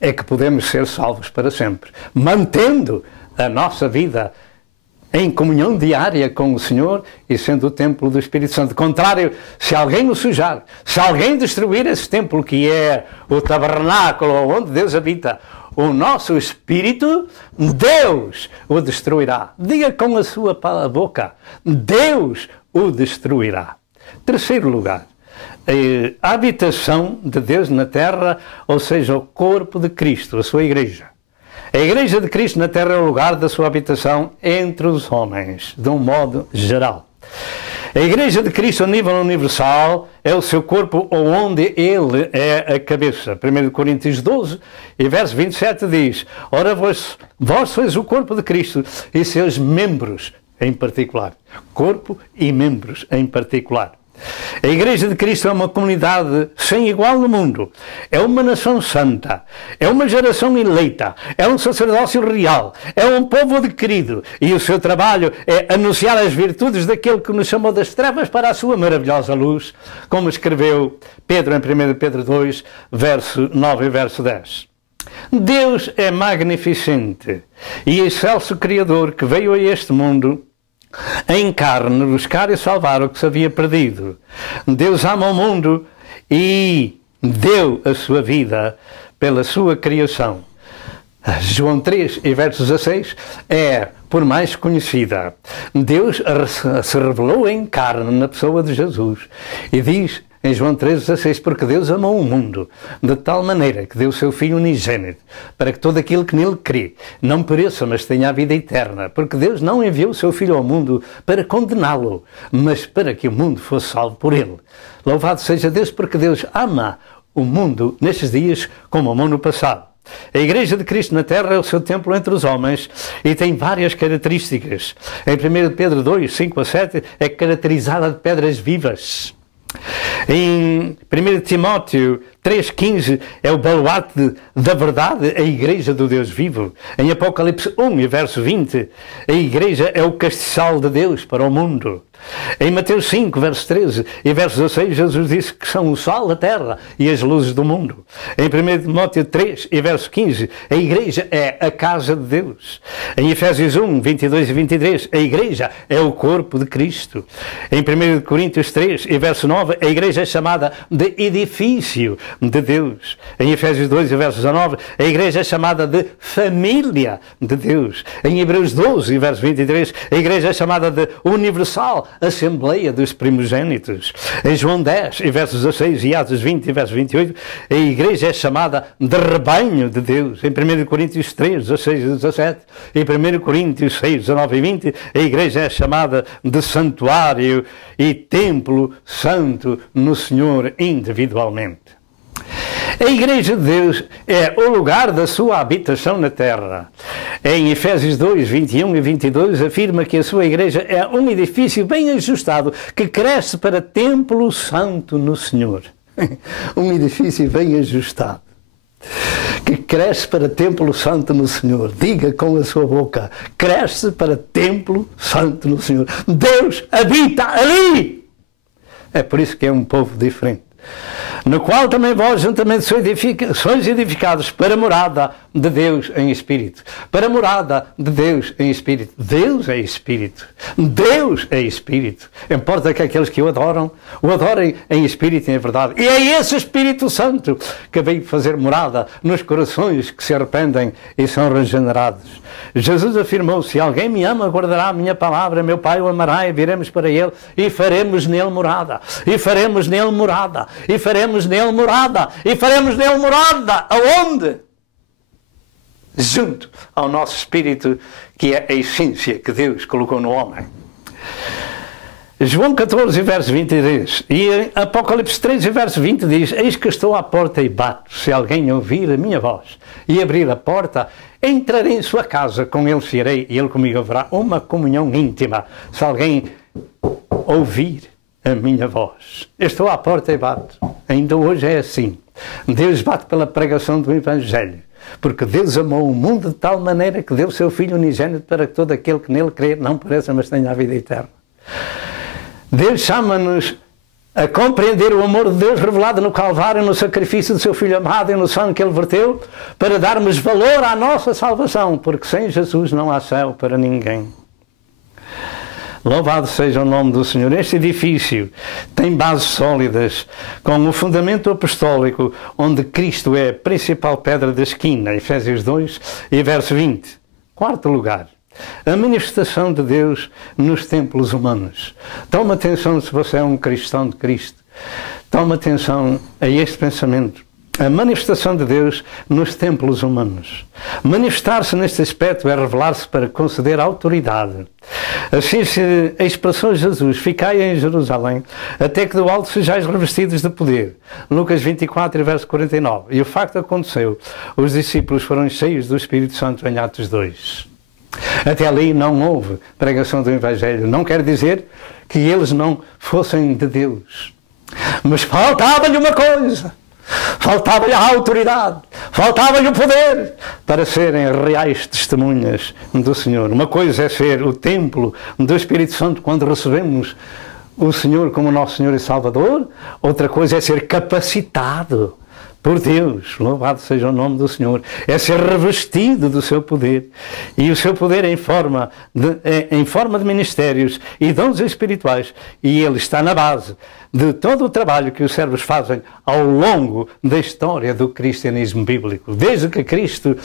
é que podemos ser salvos para sempre, mantendo a nossa vida em comunhão diária com o Senhor e sendo o templo do Espírito Santo. Contrário, se alguém o sujar, se alguém destruir esse templo que é o tabernáculo onde Deus habita, o nosso Espírito, Deus o destruirá. Diga com a sua boca, Deus o destruirá. Terceiro lugar, a habitação de Deus na terra, ou seja, o corpo de Cristo, a sua igreja. A igreja de Cristo na terra é o lugar da sua habitação entre os homens, de um modo geral. A igreja de Cristo a nível universal é o seu corpo onde Ele é a cabeça. 1 Coríntios 12 e verso 27 diz: Ora, vós sois o corpo de Cristo e seus membros em particular. Corpo e membros em particular. A Igreja de Cristo é uma comunidade sem igual no mundo. É uma nação santa. É uma geração eleita. É um sacerdócio real. É um povo adquirido. E o seu trabalho é anunciar as virtudes daquele que nos chamou das trevas para a sua maravilhosa luz, como escreveu Pedro em 1 Pedro 2, verso 9 e verso 10. Deus é magnificente e excelso Criador que veio a este mundo em carne buscar e salvar o que se havia perdido. Deus ama o mundo e deu a sua vida pela sua criação. João 3 e verso 16 é por mais conhecida. Deus se revelou em carne na pessoa de Jesus e diz em João 3,16, porque Deus amou o mundo de tal maneira que deu o seu Filho unigênito, para que todo aquele que nele crê não pereça, mas tenha a vida eterna. Porque Deus não enviou o seu Filho ao mundo para condená-lo, mas para que o mundo fosse salvo por ele. Louvado seja Deus, porque Deus ama o mundo nestes dias como amou no passado. A Igreja de Cristo na Terra é o seu templo entre os homens e tem várias características. Em 1 Pedro 2, 5 a 7, é caracterizada de pedras vivas. Em 1 Timóteo 3,15 é o baluarte da verdade, a igreja do Deus vivo. Em Apocalipse 1 e verso 20, a igreja é o castiçal de Deus para o mundo. Em Mateus 5, verso 13 e verso 16, Jesus disse que são o sol da terra e as luzes do mundo. Em 1 Timóteo 3 e verso 15, a igreja é a casa de Deus. Em Efésios 1, 22 e 23, a igreja é o corpo de Cristo. Em 1 Coríntios 3 e verso 9, a igreja é chamada de edifício de Deus. Em Efésios 2 e verso 19, a igreja é chamada de família de Deus. Em Hebreus 12 e verso 23, a igreja é chamada de universal Assembleia dos Primogênitos. Em João 10 e verso 16 e Atos 20 e verso 28, a igreja é chamada de rebanho de Deus. Em 1 Coríntios 3, 16 e 17 e 1 Coríntios 6, 19 e 20, a igreja é chamada de santuário e templo santo no Senhor individualmente. A Igreja de Deus é o lugar da sua habitação na terra. Em Efésios 2, 21 e 22, afirma que a sua igreja é um edifício bem ajustado que cresce para templo santo no Senhor. Um edifício bem ajustado que cresce para templo santo no Senhor. Diga com a sua boca, cresce para templo santo no Senhor. Deus habita ali! É por isso que é um povo diferente, no qual também vós juntamente sois edificados para a morada de Deus em Espírito. Para a morada de Deus em Espírito. Deus é Espírito. Deus é Espírito. Importa que aqueles que o adorem em Espírito e em verdade. E é esse Espírito Santo que veio fazer morada nos corações que se arrependem e são regenerados. Jesus afirmou, se alguém me ama, guardará a minha palavra, meu Pai o amará e viremos para ele e faremos nele morada. E faremos nele morada. E faremos nele morada. E faremos nele morada. Aonde? Junto ao nosso espírito, que é a essência que Deus colocou no homem. João 14, verso 23, e em Apocalipse 13, verso 20 diz: eis que estou à porta e bato, se alguém ouvir a minha voz e abrir a porta, entrarei em sua casa, com ele serei e ele comigo haverá uma comunhão íntima. Se alguém ouvir a minha voz, estou à porta e bato. Ainda hoje é assim. Deus bate pela pregação do Evangelho, porque Deus amou o mundo de tal maneira que deu o seu Filho unigênito para que todo aquele que nele crer não pereça, mas tenha a vida eterna. Deus chama-nos a compreender o amor de Deus revelado no Calvário, no sacrifício do seu Filho amado e no sangue que ele verteu, para darmos valor à nossa salvação, porque sem Jesus não há céu para ninguém. Louvado seja o nome do Senhor. Este edifício tem bases sólidas, com o fundamento apostólico, onde Cristo é a principal pedra da esquina, Efésios 2 e verso 20. Quarto lugar, a manifestação de Deus nos templos humanos. Toma atenção se você é um cristão de Cristo. Toma atenção a este pensamento. A manifestação de Deus nos templos humanos. Manifestar-se neste aspecto é revelar-se para conceder autoridade. Assim se expressou Jesus: ficai em Jerusalém, até que do alto sejais revestidos de poder. Lucas 24, verso 49. E o facto aconteceu. Os discípulos foram cheios do Espírito Santo em Atos 2. Até ali não houve pregação do Evangelho. Não quer dizer que eles não fossem de Deus. Mas faltava-lhe uma coisa. Faltava-lhe a autoridade. Faltava-lhe o poder para serem reais testemunhas do Senhor. Uma coisa é ser o templo do Espírito Santo quando recebemos o Senhor como nosso Senhor e Salvador. Outra coisa é ser capacitado por Deus, louvado seja o nome do Senhor, é ser revestido do seu poder. E o seu poder em forma de ministérios e dons espirituais. E ele está na base de todo o trabalho que os servos fazem ao longo da história do cristianismo bíblico. Desde que Cristo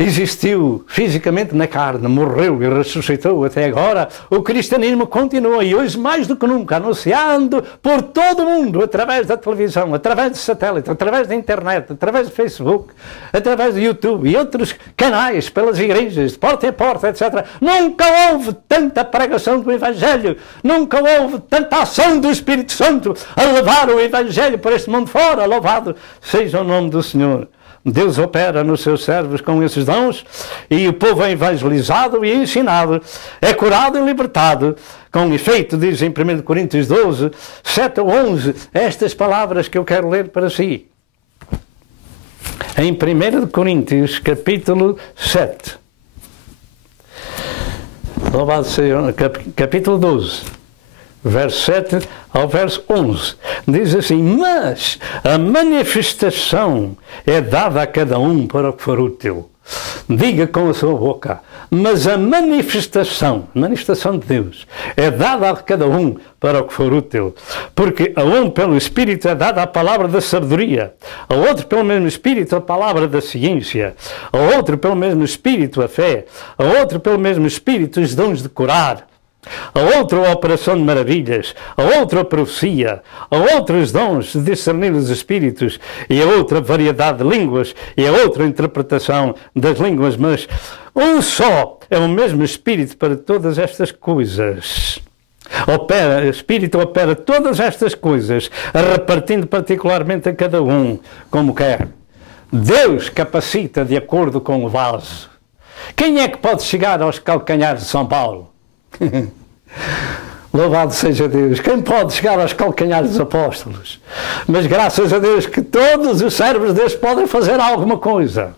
existiu fisicamente na carne, morreu e ressuscitou até agora, o cristianismo continua, e hoje mais do que nunca, anunciando por todo o mundo, através da televisão, através de satélite, através da internet, através do Facebook, através do YouTube e outros canais, pelas igrejas, de porta em porta, etc. Nunca houve tanta pregação do Evangelho, nunca houve tanta ação do Espírito Santo a levar o Evangelho por este mundo fora. Louvado seja o nome do Senhor. Deus opera nos seus servos com esses dons, e o povo é evangelizado e ensinado, é curado e libertado. Com efeito, diz em 1 Coríntios 12, 7 ou 11, estas palavras que eu quero ler para si. Em 1 Coríntios, capítulo 7. Louvado seja, capítulo 12. Verso 7 ao verso 11, diz assim: mas a manifestação é dada a cada um para o que for útil. Diga com a sua boca: mas a manifestação de Deus é dada a cada um para o que for útil. Porque a um pelo Espírito é dada a palavra da sabedoria, a outro pelo mesmo Espírito a palavra da ciência, a outro pelo mesmo Espírito a fé, a outro pelo mesmo Espírito os dons de curar, a outra a operação de maravilhas, a outra a profecia, a outra os dons de discernir os espíritos, e a outra variedade de línguas, e a outra interpretação das línguas. Mas um só é o mesmo Espírito para todas estas coisas. O Espírito opera todas estas coisas, repartindo particularmente a cada um como quer. Deus capacita de acordo com o vaso. Quem é que pode chegar aos calcanhares de São Paulo? Louvado seja Deus. Quem pode chegar aos calcanhares dos apóstolos? Mas graças a Deus que todos os servos de Deus podem fazer alguma coisa.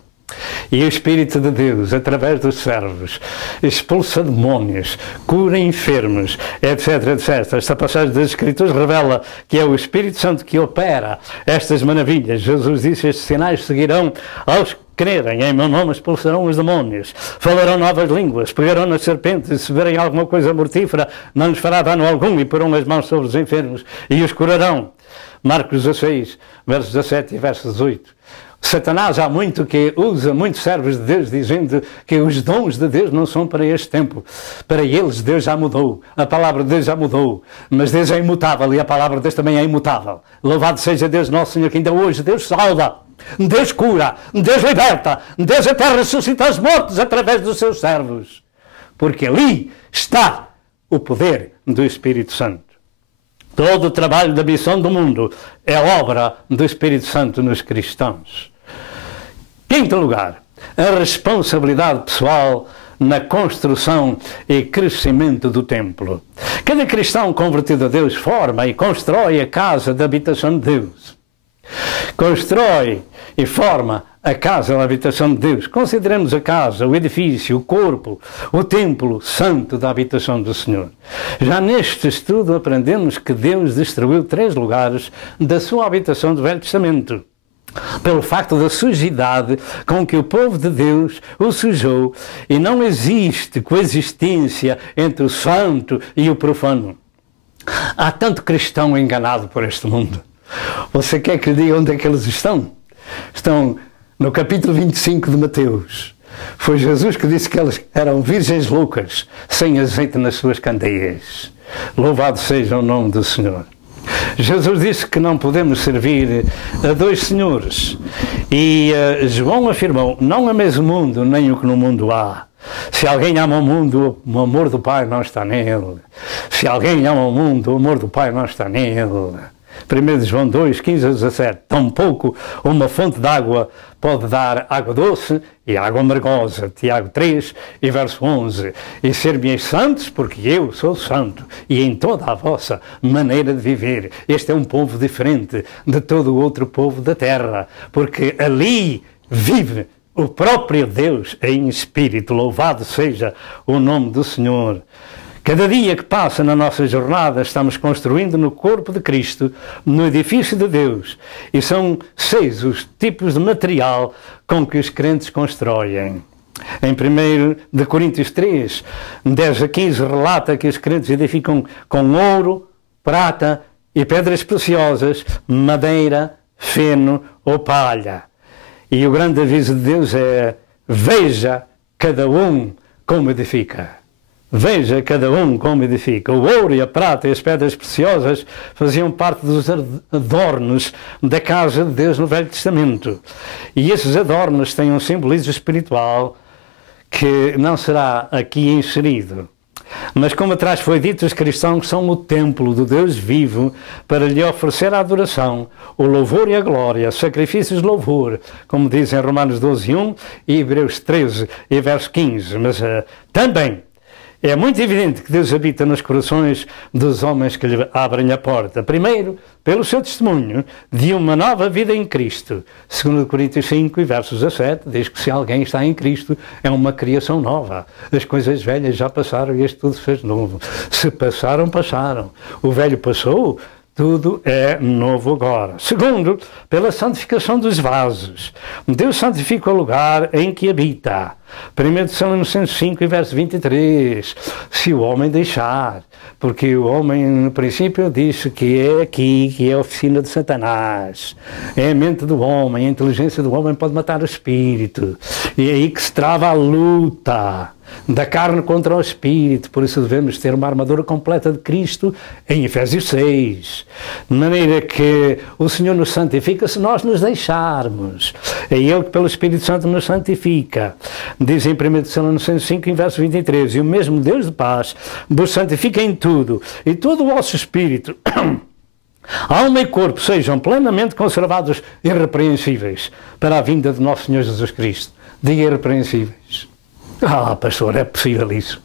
E o Espírito de Deus, através dos servos, expulsa demónios, cura enfermos, etc, etc. Esta passagem das Escrituras revela que é o Espírito Santo que opera estas maravilhas. Jesus disse: estes sinais seguirão aos que crerem, em meu nome expulsarão os demónios, falarão novas línguas, pegarão nas serpentes, e se verem alguma coisa mortífera, não lhes fará dano algum, e porão as mãos sobre os enfermos e os curarão. Marcos 16, versos 17 e verso 18. Satanás há muito que usa muitos servos de Deus dizendo que os dons de Deus não são para este tempo. Para eles Deus já mudou, a palavra de Deus já mudou, mas Deus é imutável e a palavra de Deus também é imutável. Louvado seja Deus nosso Senhor, que ainda hoje Deus salva, Deus cura, Deus liberta, Deus até ressuscita os mortos através dos seus servos. Porque ali está o poder do Espírito Santo. Todo o trabalho da missão do mundo é obra do Espírito Santo nos cristãos. Quinto lugar, a responsabilidade pessoal na construção e crescimento do templo. Cada cristão convertido a Deus forma e constrói a casa da habitação de Deus. Constrói e forma a casa da habitação de Deus. Consideremos a casa, o edifício, o corpo, o templo santo da habitação do Senhor. Já neste estudo aprendemos que Deus destruiu 3 lugares da sua habitação do Velho Testamento, pelo facto da sujidade com que o povo de Deus o sujou, e não existe coexistência entre o santo e o profano. Há tanto cristão enganado por este mundo. Você quer que lhe diga onde é que eles estão? Estão no capítulo 25 de Mateus. Foi Jesus que disse que eles eram virgens loucas, sem azeite nas suas candeias. Louvado seja o nome do Senhor. Jesus disse que não podemos servir a 2 senhores. E João afirmou, não ameis o mundo, nem o que no mundo há. Se alguém ama o mundo, o amor do Pai não está nele. Se alguém ama o mundo, o amor do Pai não está nele. 1 João 2, 15 a 17. Tampouco uma fonte de água pode dar água doce e água amargosa. Tiago 3 e verso 11. E ser-me-eis santos, porque eu sou santo, e em toda a vossa maneira de viver. Este é um povo diferente de todo o outro povo da terra, porque ali vive o próprio Deus em espírito. Louvado seja o nome do Senhor. Cada dia que passa na nossa jornada estamos construindo no corpo de Cristo, no edifício de Deus. E são 6 os tipos de material com que os crentes constroem. Em 1 Coríntios 3, 10 a 15, relata que os crentes edificam com ouro, prata e pedras preciosas, madeira, feno ou palha. E o grande aviso de Deus é: veja cada um como edifica. Veja cada um como edifica. O ouro e a prata e as pedras preciosas faziam parte dos adornos da casa de Deus no Velho Testamento. E esses adornos têm um simbolismo espiritual que não será aqui inserido. Mas como atrás foi dito, os cristãos são o templo do Deus vivo para lhe oferecer a adoração, o louvor e a glória, sacrifícios de louvor, como dizem Romanos 12, 1 e Hebreus 13 e verso 15. Mas também é muito evidente que Deus habita nos corações dos homens que lhe abrem a porta. Primeiro, pelo seu testemunho de uma nova vida em Cristo. 2 Coríntios 5 e versos 17, diz que se alguém está em Cristo, é uma criação nova. As coisas velhas já passaram e este tudo se fez novo. Se passaram, passaram. O velho passou, tudo é novo agora. Segundo, pela santificação dos vasos. Deus santifica o lugar em que habita. 1 Tessalonicenses 5 e verso 23. Se o homem deixar, porque o homem no princípio disse que é aqui, que é a oficina de Satanás. É a mente do homem, a inteligência do homem pode matar o espírito. E é aí que se trava a luta da carne contra o espírito. Por isso devemos ter uma armadura completa de Cristo em Efésios 6. De maneira que o Senhor nos santifica se nós nos deixarmos. É Ele que pelo Espírito Santo nos santifica. Diz em 1 Tessalonicenses 5, em verso 23, e o mesmo Deus de paz vos santifica em tudo, e todo o vosso espírito, alma e corpo sejam plenamente conservados irrepreensíveis para a vinda de nosso Senhor Jesus Cristo. Diga irrepreensíveis. Ah, pastor, é possível isso?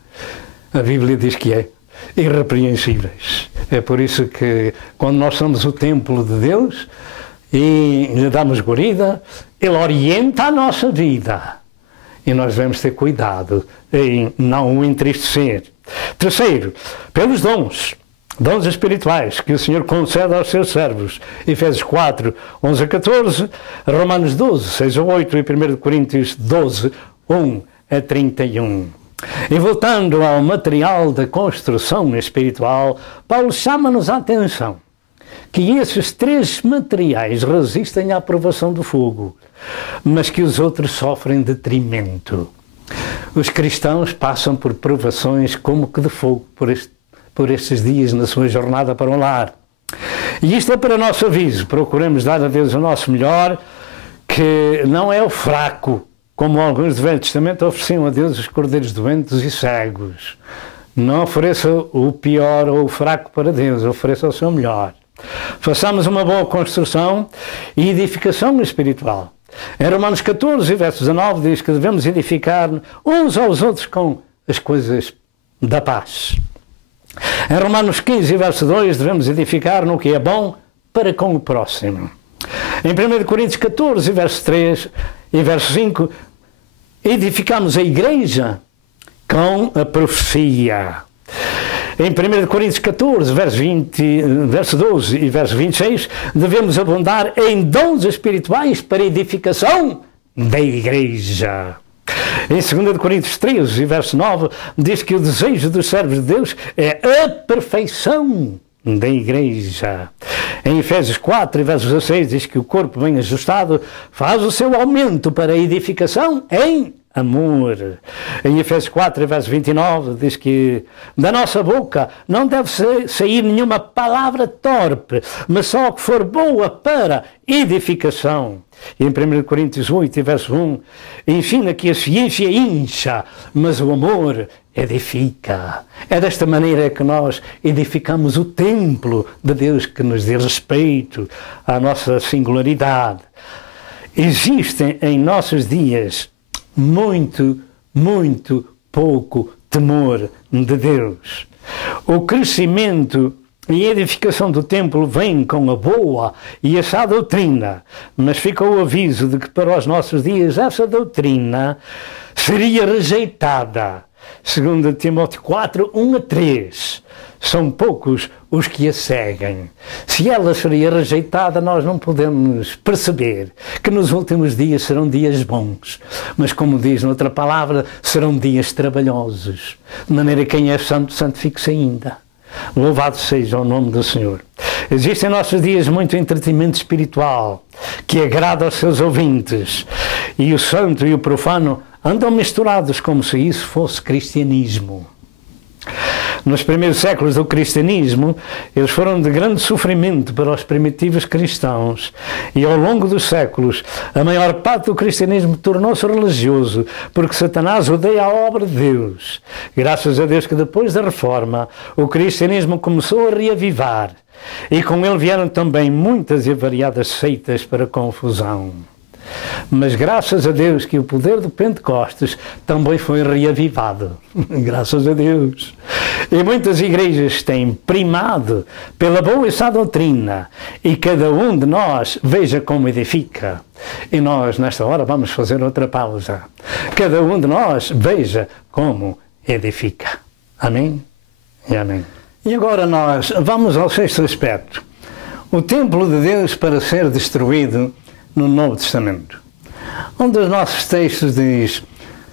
A Bíblia diz que é. Irrepreensíveis. É por isso que quando nós somos o templo de Deus e lhe damos guarida, Ele orienta a nossa vida. E nós devemos ter cuidado em não o entristecer. Terceiro, pelos dons espirituais que o Senhor concede aos seus servos. Efésios 4, 11 a 14, Romanos 12, 6 a 8 e 1 Coríntios 12, 1 a 31. E voltando ao material da construção espiritual, Paulo chama-nos a atenção que esses 3 materiais resistem à provação do fogo, mas que os outros sofrem detrimento. Os cristãos passam por provações como que de fogo por estes dias na sua jornada para o lar. E isto é para nosso aviso. Procuremos dar a Deus o nosso melhor, que não é o fraco, como alguns do Velho Testamento ofereciam a Deus os cordeiros doentes e cegos. Não ofereça o pior ou o fraco para Deus, ofereça o seu melhor. Façamos uma boa construção e edificação espiritual. Em Romanos 14, verso 19, diz que devemos edificar uns aos outros com as coisas da paz. Em Romanos 15, verso 2, devemos edificar no que é bom para com o próximo. Em 1 Coríntios 14, verso 3 e verso 5, edificamos a igreja com a profecia. Em 1 Coríntios 14, verso 12 e verso 26, devemos abundar em dons espirituais para edificação da igreja. Em 2 Coríntios 13, verso 9, diz que o desejo dos servos de Deus é a perfeição da igreja. Em Efésios 4, verso 16, diz que o corpo bem ajustado faz o seu aumento para a edificação em amor. Em Efésios 4, verso 29, diz que da nossa boca não deve sair nenhuma palavra torpe, mas só que for boa para edificação. E em 1 Coríntios 8, verso 1, ensina que a ciência incha, mas o amor edifica. É desta maneira que nós edificamos o templo de Deus, que nos dê respeito à nossa singularidade. Existem em nossos dias muito pouco temor de Deus. O crescimento e edificação do templo vem com a boa e a sã doutrina, mas fica o aviso de que para os nossos dias essa doutrina seria rejeitada. 2 Timóteo 4, 1 a 3. São poucos os que a seguem. Se ela seria rejeitada, nós não podemos perceber que nos últimos dias serão dias bons. Mas, como diz noutra palavra, serão dias trabalhosos. De maneira que quem é santo, santifique-se ainda. Louvado seja o nome do Senhor. Existe em nossos dias muito entretenimento espiritual que agrada aos seus ouvintes. E o santo e o profano andam misturados como se isso fosse cristianismo. Nos primeiros séculos do cristianismo, eles foram de grande sofrimento para os primitivos cristãos. E ao longo dos séculos, a maior parte do cristianismo tornou-se religioso, porque Satanás odeia a obra de Deus. Graças a Deus que depois da reforma, o cristianismo começou a reavivar. E com ele vieram também muitas e variadas seitas para confusão. Mas graças a Deus que o poder do Pentecostes também foi reavivado. Graças a Deus. E muitas igrejas têm primado pela boa e sã doutrina, e cada um de nós veja como edifica. E nós, nesta hora, vamos fazer outra pausa. Cada um de nós veja como edifica. Amém? E amém. E agora nós vamos ao sexto aspecto. O templo de Deus para ser destruído no Novo Testamento. Um dos nossos textos diz: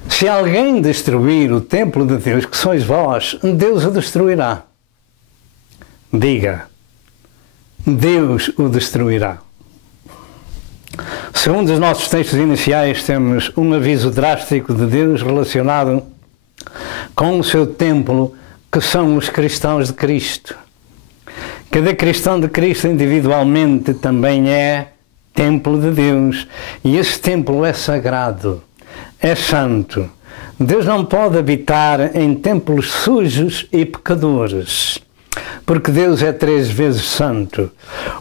se alguém destruir o templo de Deus, que sois vós, Deus o destruirá. Diga, Deus o destruirá. Segundo os nossos textos iniciais, temos um aviso drástico de Deus relacionado com o seu templo, que são os cristãos de Cristo. Cada cristão de Cristo individualmente também é templo de Deus, e esse templo é sagrado, é santo. Deus não pode habitar em templos sujos e pecadores, porque Deus é 3 vezes santo.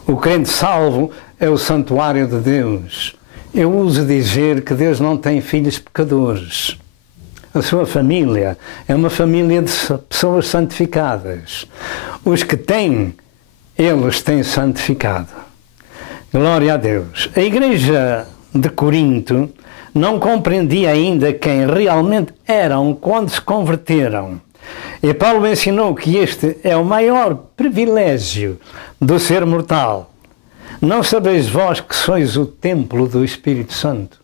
O crente salvo é o santuário de Deus. Eu uso dizer que Deus não tem filhos pecadores. A sua família é uma família de pessoas santificadas. Os que têm, eles têm santificado. Glória a Deus. A igreja de Corinto não compreendia ainda quem realmente eram quando se converteram. E Paulo ensinou que este é o maior privilégio do ser mortal. Não sabeis vós que sois o templo do Espírito Santo?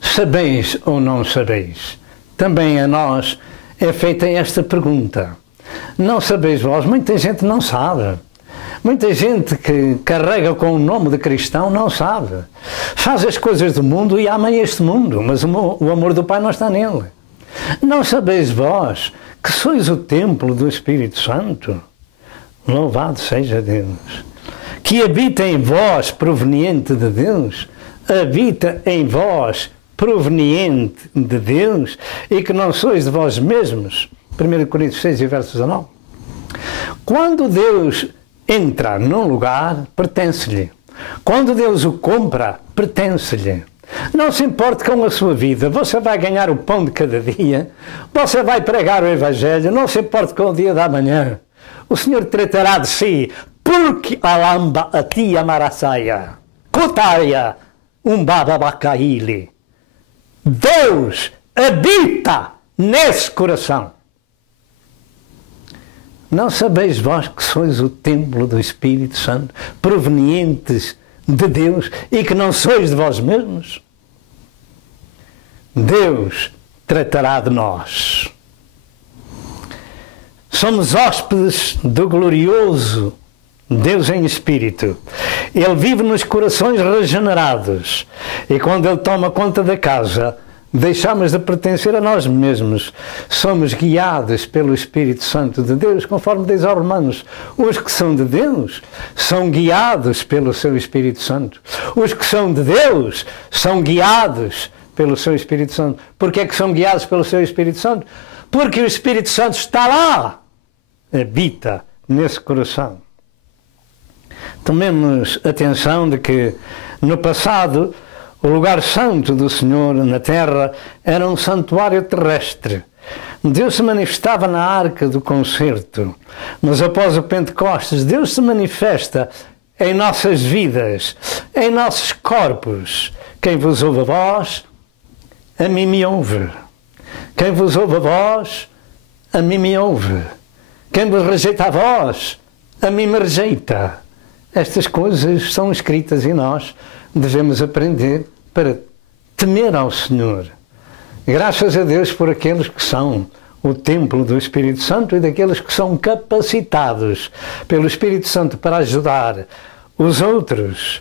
Sabeis ou não sabeis? Também a nós é feita esta pergunta. Não sabeis vós? Muita gente não sabe. Muita gente que carrega com o nome de cristão não sabe. Faz as coisas do mundo e ama este mundo, mas o amor do Pai não está nele. Não sabeis vós que sois o templo do Espírito Santo? Louvado seja Deus. Que habita em vós proveniente de Deus? Habita em vós proveniente de Deus, e que não sois de vós mesmos, 1 Coríntios 6 e verso 19. Quando Deus entra num lugar, pertence-lhe. Quando Deus o compra, pertence-lhe. Não se importe com a sua vida, você vai ganhar o pão de cada dia, você vai pregar o Evangelho, não se importe com o dia da manhã. O Senhor tratará de si, porque alamba a ti amarasaia, cotaia, bababacaíli. Deus habita nesse coração. Não sabeis vós que sois o templo do Espírito Santo, provenientes de Deus, e que não sois de vós mesmos? Deus tratará de nós. Somos hóspedes do glorioso Deus em Espírito. Ele vive nos corações regenerados, e quando Ele toma conta da casa, deixamos de pertencer a nós mesmos. Somos guiados pelo Espírito Santo de Deus, conforme diz aos Romanos. Os que são de Deus são guiados pelo seu Espírito Santo. Os que são de Deus são guiados pelo seu Espírito Santo. Porquê é que são guiados pelo seu Espírito Santo? Porque o Espírito Santo está lá, habita nesse coração. Tomemos atenção de que no passado o lugar santo do Senhor na terra era um santuário terrestre. Deus se manifestava na arca do concerto, mas após o Pentecostes, Deus se manifesta em nossas vidas, em nossos corpos. Quem vos ouve a vós, a mim me ouve. Quem vos ouve a vós, a mim me ouve. Quem vos rejeita a vós, a mim me rejeita. Estas coisas são escritas e nós devemos aprender para temer ao Senhor. Graças a Deus por aqueles que são o templo do Espírito Santo e daqueles que são capacitados pelo Espírito Santo para ajudar os outros.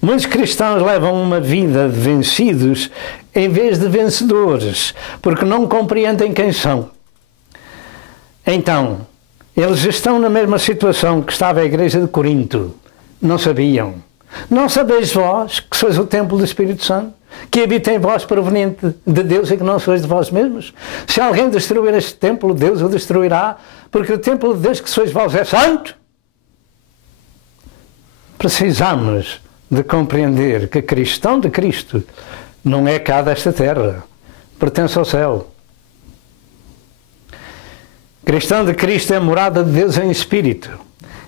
Muitos cristãos levam uma vida de vencidos em vez de vencedores, porque não compreendem quem são. Então, eles estão na mesma situação que estava a igreja de Corinto. Não sabiam. Não sabeis vós que sois o templo do Espírito Santo, que habita em vós proveniente de Deus e que não sois de vós mesmos? Se alguém destruir este templo, Deus o destruirá, porque o templo de Deus que sois vós é santo. Precisamos de compreender que cristão de Cristo não é cá desta terra, pertence ao céu. Cristão de Cristo é morada de Deus em Espírito.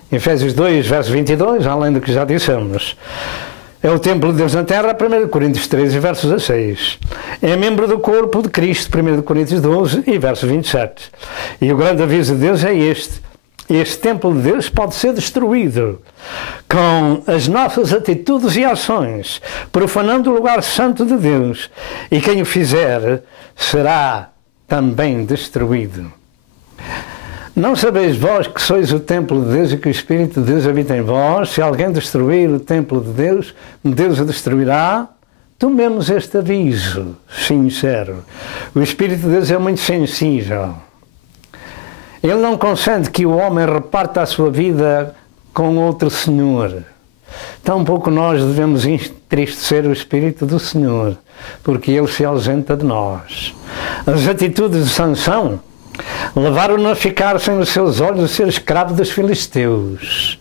Efésios 2, verso 22, além do que já dissemos. É o templo de Deus na terra, 1 Coríntios 13, verso 16. É membro do corpo de Cristo, 1 Coríntios 12 e verso 27. E o grande aviso de Deus é este. Este templo de Deus pode ser destruído com as nossas atitudes e ações, profanando o lugar santo de Deus. E quem o fizer será também destruído. Não sabeis vós que sois o templo de Deus e que o Espírito de Deus habita em vós? Se alguém destruir o templo de Deus, Deus o destruirá. Tomemos este aviso sincero. O Espírito de Deus é muito sensível. Ele não consente que o homem reparta a sua vida com outro senhor. Tampouco nós devemos entristecer o Espírito do Senhor, porque ele se ausenta de nós. As atitudes de Sansão levaram-no a ficar sem os seus olhos, a ser escravo dos filisteus.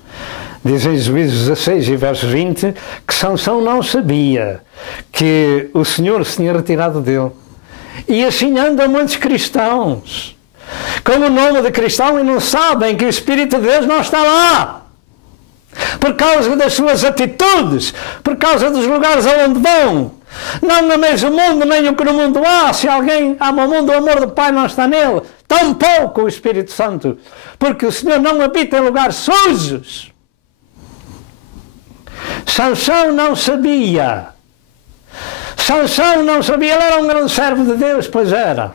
Diz em Juízes 16 e verso 20 que Sansão não sabia que o Senhor se tinha retirado dele. E assim andam muitos cristãos com o nome de cristão e não sabem que o Espírito de Deus não está lá. Por causa das suas atitudes, por causa dos lugares aonde vão. Não ameis o mundo, nem o que no mundo há. Se alguém ama o mundo, o amor do Pai não está nele. Tampouco o Espírito Santo. Porque o Senhor não habita em lugares sujos. Sansão não sabia. Sansão não sabia. Ele era um grande servo de Deus, pois era.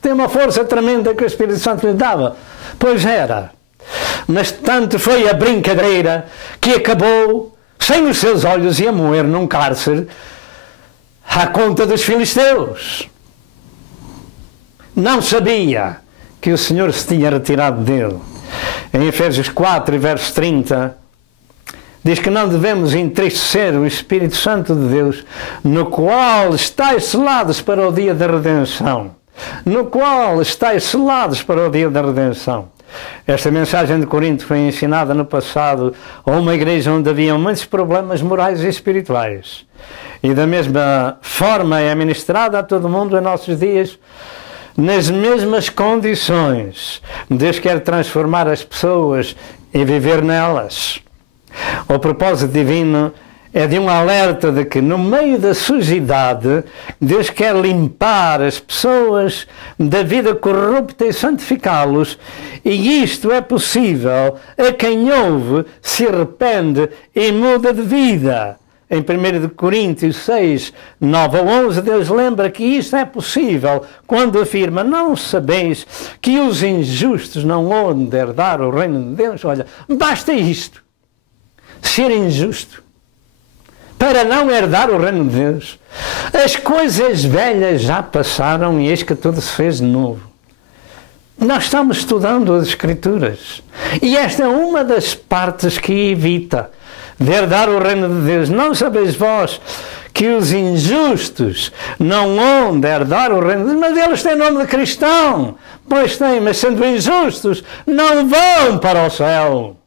Tem uma força tremenda que o Espírito Santo lhe dava. Pois era. Mas tanto foi a brincadeira que acabou sem os seus olhos e a moer num cárcere à conta dos filisteus. Não sabia que o Senhor se tinha retirado dele. Em Efésios 4, verso 30, diz que não devemos entristecer o Espírito Santo de Deus, no qual estáis selados para o dia da redenção. no qual estáis selados para o dia da redenção. Esta mensagem de Corinto foi ensinada no passado a uma igreja onde havia muitos problemas morais e espirituais. E da mesma forma é ministrada a todo mundo em nossos dias, nas mesmas condições. Deus quer transformar as pessoas e viver nelas. O propósito divino é de um alerta de que no meio da sujidade Deus quer limpar as pessoas da vida corrupta e santificá-los, e isto é possível a quem ouve, se arrepende e muda de vida. Em 1 Coríntios 6, 9 ou 11, Deus lembra que isto é possível quando afirma: não sabeis que os injustos não hão de herdar o reino de Deus? Olha, basta isto, ser injusto, para não herdar o reino de Deus. As coisas velhas já passaram e eis que tudo se fez de novo. Nós estamos estudando as Escrituras e esta é uma das partes que evita de herdar o reino de Deus. Não sabeis vós que os injustos não hão de herdar o reino de Deus? Mas eles têm nome de cristão. Pois têm, mas sendo injustos não vão para o céu.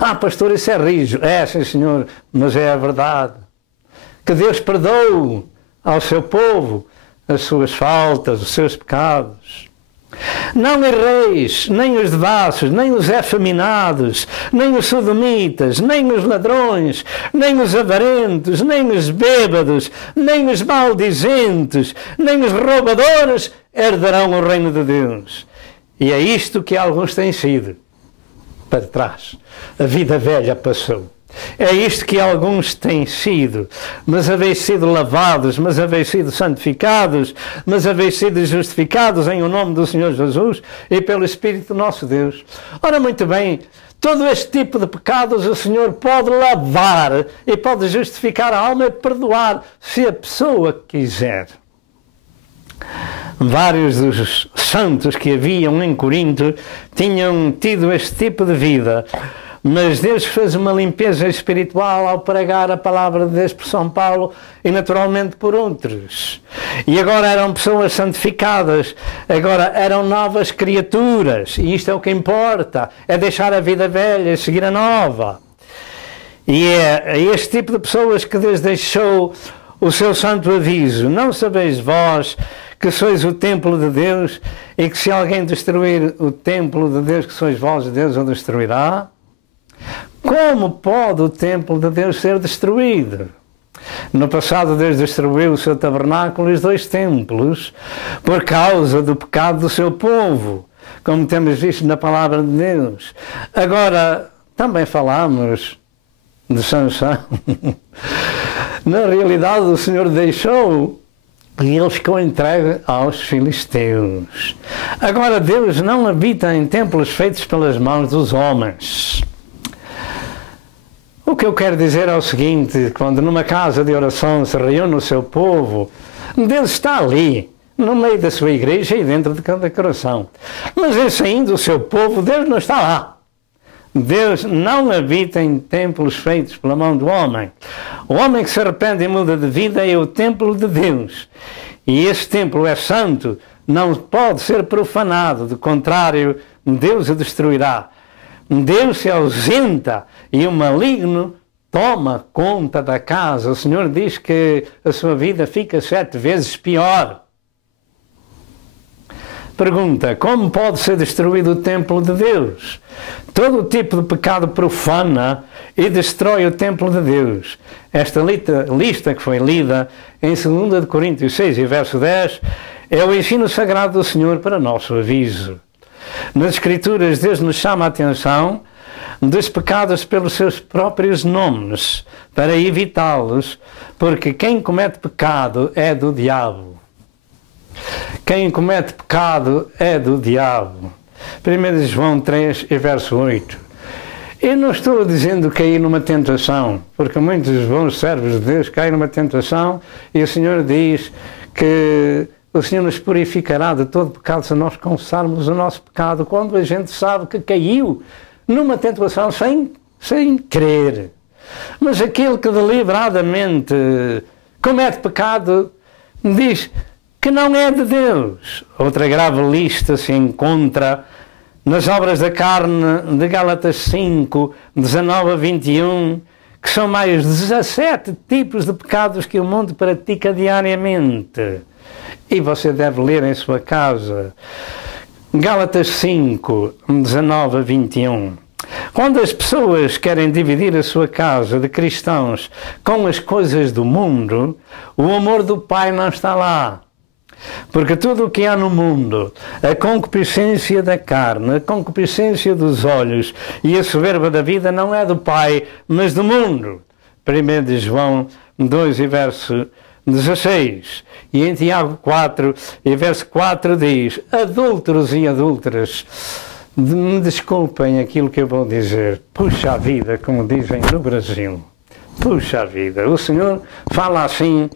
Ah, pastor, isso é rijo. É, sim, senhor, mas é a verdade. Que Deus perdoe ao seu povo as suas faltas, os seus pecados. Não erreis, nem os devassos, nem os efeminados, nem os sodomitas, nem os ladrões, nem os avarentos, nem os bêbados, nem os maldizentes, nem os roubadores herdarão o reino de Deus. E é isto que alguns têm sido para trás. A vida velha passou. É isto que alguns têm sido, mas haveis sido lavados, mas haveis sido santificados, mas haveis sido justificados em o nome do Senhor Jesus e pelo Espírito nosso Deus. Ora, muito bem, todo este tipo de pecados o Senhor pode lavar e pode justificar a alma e perdoar, se a pessoa quiser. Vários dos santos que haviam em Corinto tinham tido este tipo de vida, mas Deus fez uma limpeza espiritual ao pregar a palavra de Deus por São Paulo e naturalmente por outros. E agora eram pessoas santificadas, agora eram novas criaturas, e isto é o que importa, é deixar a vida velha e seguir a nova. E é este tipo de pessoas que Deus deixou o seu santo aviso: não sabeis vós que sois o templo de Deus, e que se alguém destruir o templo de Deus que sois vós, Deus o destruirá? Como pode o templo de Deus ser destruído? No passado Deus destruiu o seu tabernáculo e os 2 templos por causa do pecado do seu povo, como temos visto na palavra de Deus. Agora, também falamos de Sansão. Na realidade, o Senhor deixou e ele ficou entregue aos filisteus. Agora, Deus não habita em templos feitos pelas mãos dos homens. O que eu quero dizer é o seguinte: quando numa casa de oração se reúne o seu povo, Deus está ali, no meio da sua igreja e dentro de cada coração. Mas em saindo o seu povo, Deus não está lá. Deus não habita em templos feitos pela mão do homem. O homem que se arrepende e muda de vida é o templo de Deus. E esse templo é santo, não pode ser profanado, do contrário, Deus o destruirá. Deus se ausenta e o maligno toma conta da casa. O Senhor diz que a sua vida fica 7 vezes pior. Pergunta: como pode ser destruído o templo de Deus? Todo o tipo de pecado profana e destrói o templo de Deus. Esta lista que foi lida em 2 Coríntios 6 e verso 10 é o ensino sagrado do Senhor para nosso aviso. Nas Escrituras, Deus nos chama a atenção dos pecados pelos seus próprios nomes, para evitá-los, porque quem comete pecado é do diabo. Quem comete pecado é do diabo. 1 João 3 e verso 8. Eu não estou dizendo cair numa tentação, porque muitos bons servos de Deus caem numa tentação e o Senhor diz que o Senhor nos purificará de todo pecado se nós confessarmos o nosso pecado, quando a gente sabe que caiu numa tentação sem querer. Mas aquele que deliberadamente comete pecado diz que não é de Deus. Outra grave lista se encontra nas obras da carne de Gálatas 5, 19 a 21, que são mais 17 tipos de pecados que o mundo pratica diariamente. E você deve ler em sua casa. Gálatas 5, 19 a 21. Quando as pessoas querem dividir a sua casa de cristãos com as coisas do mundo, o amor do Pai não está lá. Porque tudo o que há no mundo, a concupiscência da carne, a concupiscência dos olhos e a soberba da vida não é do Pai, mas do mundo. 1 de João 2 e verso 16. E em Tiago 4 e verso 4 diz: adúlteros e adúlteras, me desculpem aquilo que eu vou dizer. Puxa a vida, como dizem no Brasil. Puxa a vida, o Senhor fala assim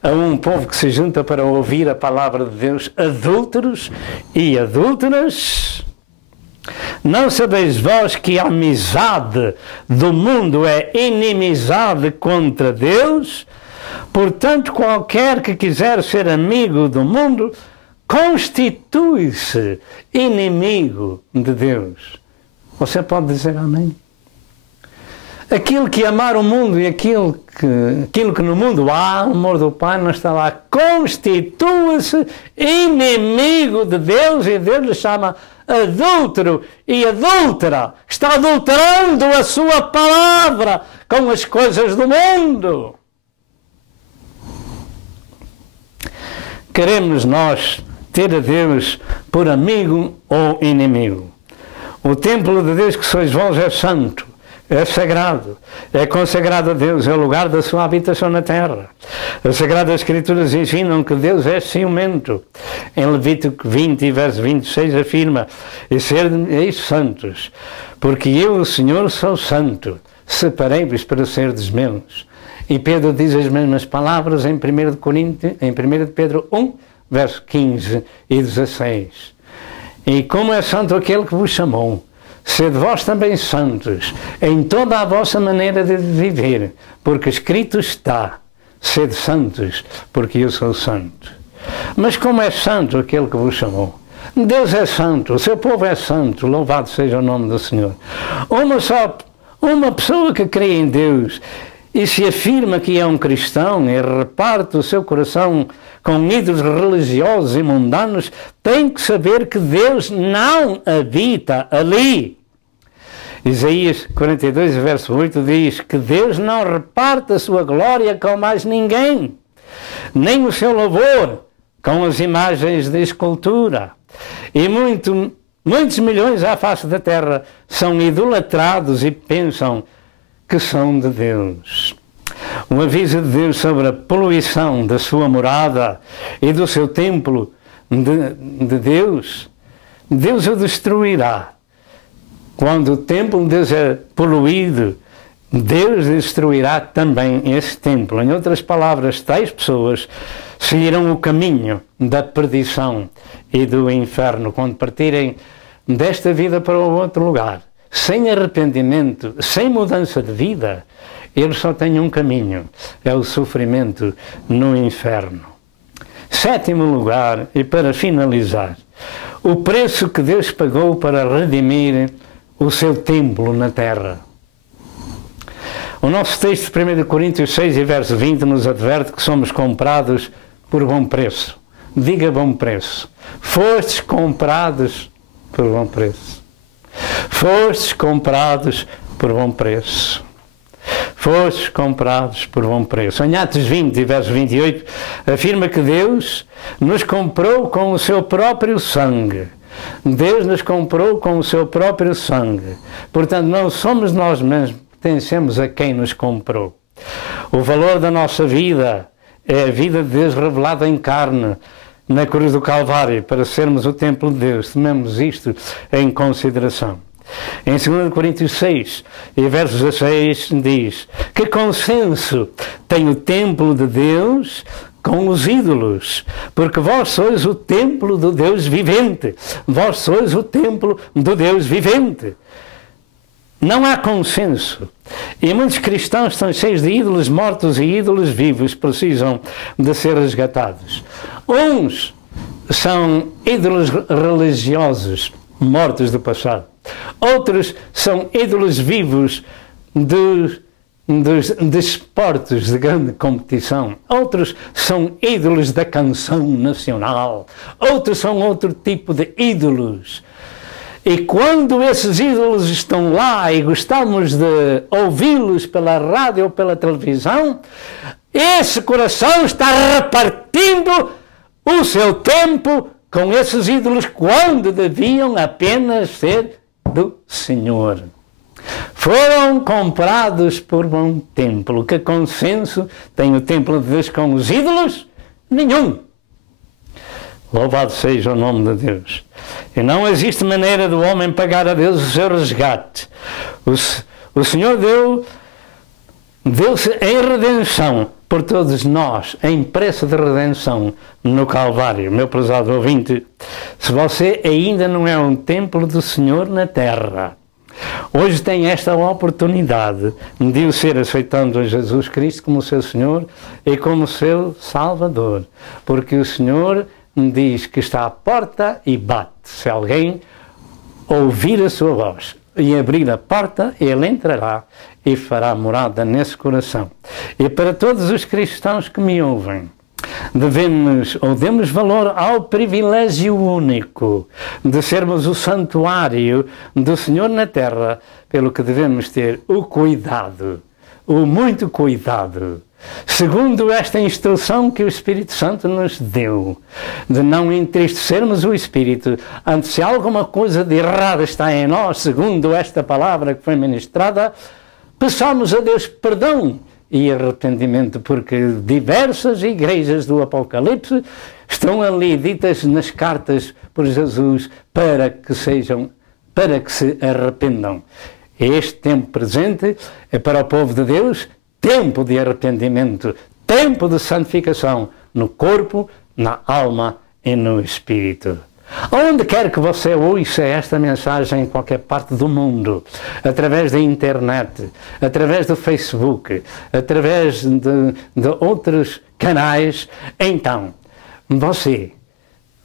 a um povo que se junta para ouvir a palavra de Deus: adúlteros e adúlteras. Não sabeis vós que a amizade do mundo é inimizade contra Deus? Portanto, qualquer que quiser ser amigo do mundo constitui-se inimigo de Deus. Você pode dizer amém? Aquilo que amar o mundo e aquilo que no mundo há, o amor do Pai não está lá, constitui-se inimigo de Deus, e Deus lhe chama adúltero e adúltera. Está adulterando a sua palavra com as coisas do mundo. Queremos nós ter a Deus por amigo ou inimigo? O templo de Deus que sois vós é santo, é sagrado, é consagrado a Deus, é o lugar da sua habitação na terra. As Sagradas Escrituras ensinam que Deus é ciumento. Em Levítico 20, verso 26, afirma: e sereis santos, porque eu, o Senhor, sou santo, separei-vos para serdes meus. E Pedro diz as mesmas palavras em 1 de Pedro 1, verso 15 e 16. E como é santo aquele que vos chamou, sede vós também santos em toda a vossa maneira de viver, porque escrito está: sede santos, porque eu sou santo. Mas como é santo aquele que vos chamou? Deus é santo, o seu povo é santo, louvado seja o nome do Senhor. Uma pessoa que crê em Deus e se afirma que é um cristão e reparte o seu coração com ídolos religiosos e mundanos, tem que saber que Deus não habita ali. Isaías 42, verso 8 diz que Deus não reparte a sua glória com mais ninguém, nem o seu louvor com as imagens de escultura. E muitos milhões à face da terra são idolatrados e pensam que são de Deus. Um aviso de Deus sobre a poluição da sua morada e do seu templo de Deus. Deus o destruirá. Quando o templo de Deus é poluído, Deus destruirá também esse templo. Em outras palavras, tais pessoas seguirão o caminho da perdição e do inferno quando partirem desta vida para o outro lugar. Sem arrependimento, sem mudança de vida, eles só têm um caminho: é o sofrimento no inferno. Sétimo lugar, e para finalizar, o preço que Deus pagou para redimir o seu templo na terra. O nosso texto de 1 Coríntios 6 e verso 20 nos adverte que somos comprados por bom preço. Diga bom preço. Fostes comprados por bom preço. Fostes comprados por bom preço. Fostes comprados por bom preço. Em Atos 20, verso 28, afirma que Deus nos comprou com o seu próprio sangue. Deus nos comprou com o seu próprio sangue. Portanto, não somos nós mesmos, pertencemos a quem nos comprou. O valor da nossa vida é a vida de Deus revelada em carne na cruz do Calvário, para sermos o templo de Deus. Tomemos isto em consideração. Em 2 Coríntios 6, e verso 16, diz: que consenso tem o templo de Deus com os ídolos? Porque vós sois o templo do Deus vivente. Vós sois o templo do Deus vivente. Não há consenso E muitos cristãos estão cheios de ídolos mortos e ídolos vivos, precisam de ser resgatados. Uns são ídolos religiosos, mortos do passado. Outros são ídolos vivos dos desportos de grande competição. Outros são ídolos da canção nacional. Outros são outro tipo de ídolos. E quando esses ídolos estão lá e gostamos de ouvi-los pela rádio ou pela televisão, esse coração está repartindo o seu tempo com esses ídolos quando deviam apenas ser do Senhor. Foram comprados por um templo. Que consenso tem o templo de Deus com os ídolos? Nenhum. Louvado seja o nome de Deus. E não existe maneira do homem pagar a Deus o seu resgate. O Senhor deu-se em redenção por todos nós, em preço de redenção no Calvário. Meu prezado ouvinte, se você ainda não é um templo do Senhor na terra, hoje tem esta oportunidade de o ser, aceitando a Jesus Cristo como seu Senhor e como seu Salvador. Porque o Senhor diz que está à porta e bate. Se alguém ouvir a sua voz e abrir a porta, ele entrará e fará morada nesse coração. E para todos os cristãos que me ouvem, demos valor ao privilégio único de sermos o santuário do Senhor na terra, pelo que devemos ter o cuidado, o muito cuidado, segundo esta instrução que o Espírito Santo nos deu, de não entristecermos o Espírito, antes se alguma coisa de errado está em nós, segundo esta palavra que foi ministrada, peçamos a Deus perdão e arrependimento, porque diversas igrejas do Apocalipse estão ali ditas nas cartas por Jesus para que se arrependam. Este tempo presente é para o povo de Deus tempo de arrependimento, tempo de santificação no corpo, na alma e no espírito. Onde quer que você ouça esta mensagem em qualquer parte do mundo, através da internet, através do Facebook, através de outros canais, então você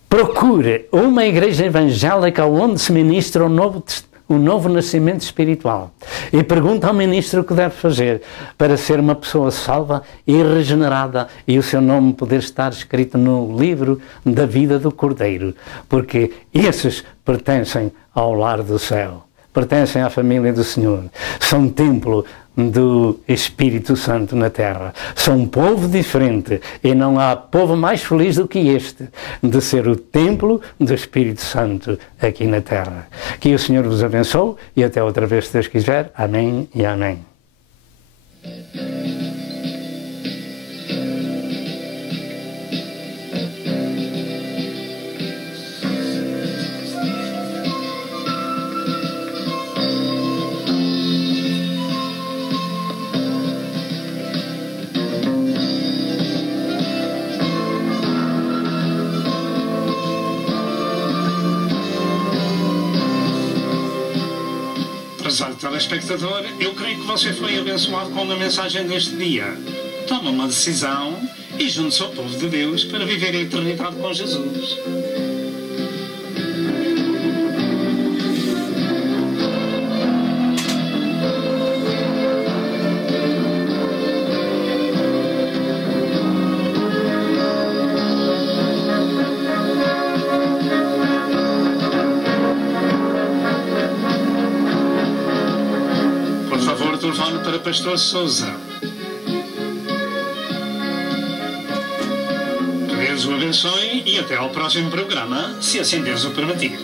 procure uma igreja evangélica onde se ministra um novo nascimento espiritual e pergunta ao ministro o que deve fazer para ser uma pessoa salva e regenerada e o seu nome poder estar escrito no livro da vida do Cordeiro, porque esses pertencem ao lar do céu, pertencem à família do Senhor, são templo do Espírito Santo na terra, são um povo diferente e não há povo mais feliz do que este, de ser o templo do Espírito Santo aqui na terra. Que o Senhor vos abençoe e até outra vez, se Deus quiser. Amém e amém. Prezado telespectador, eu creio que você foi abençoado com a mensagem deste dia. Toma uma decisão e junte-se ao povo de Deus para viver a eternidade com Jesus. Telefone para Pastor Sousa. Que Deus o abençoe e até ao próximo programa, se assim Deus o permitir.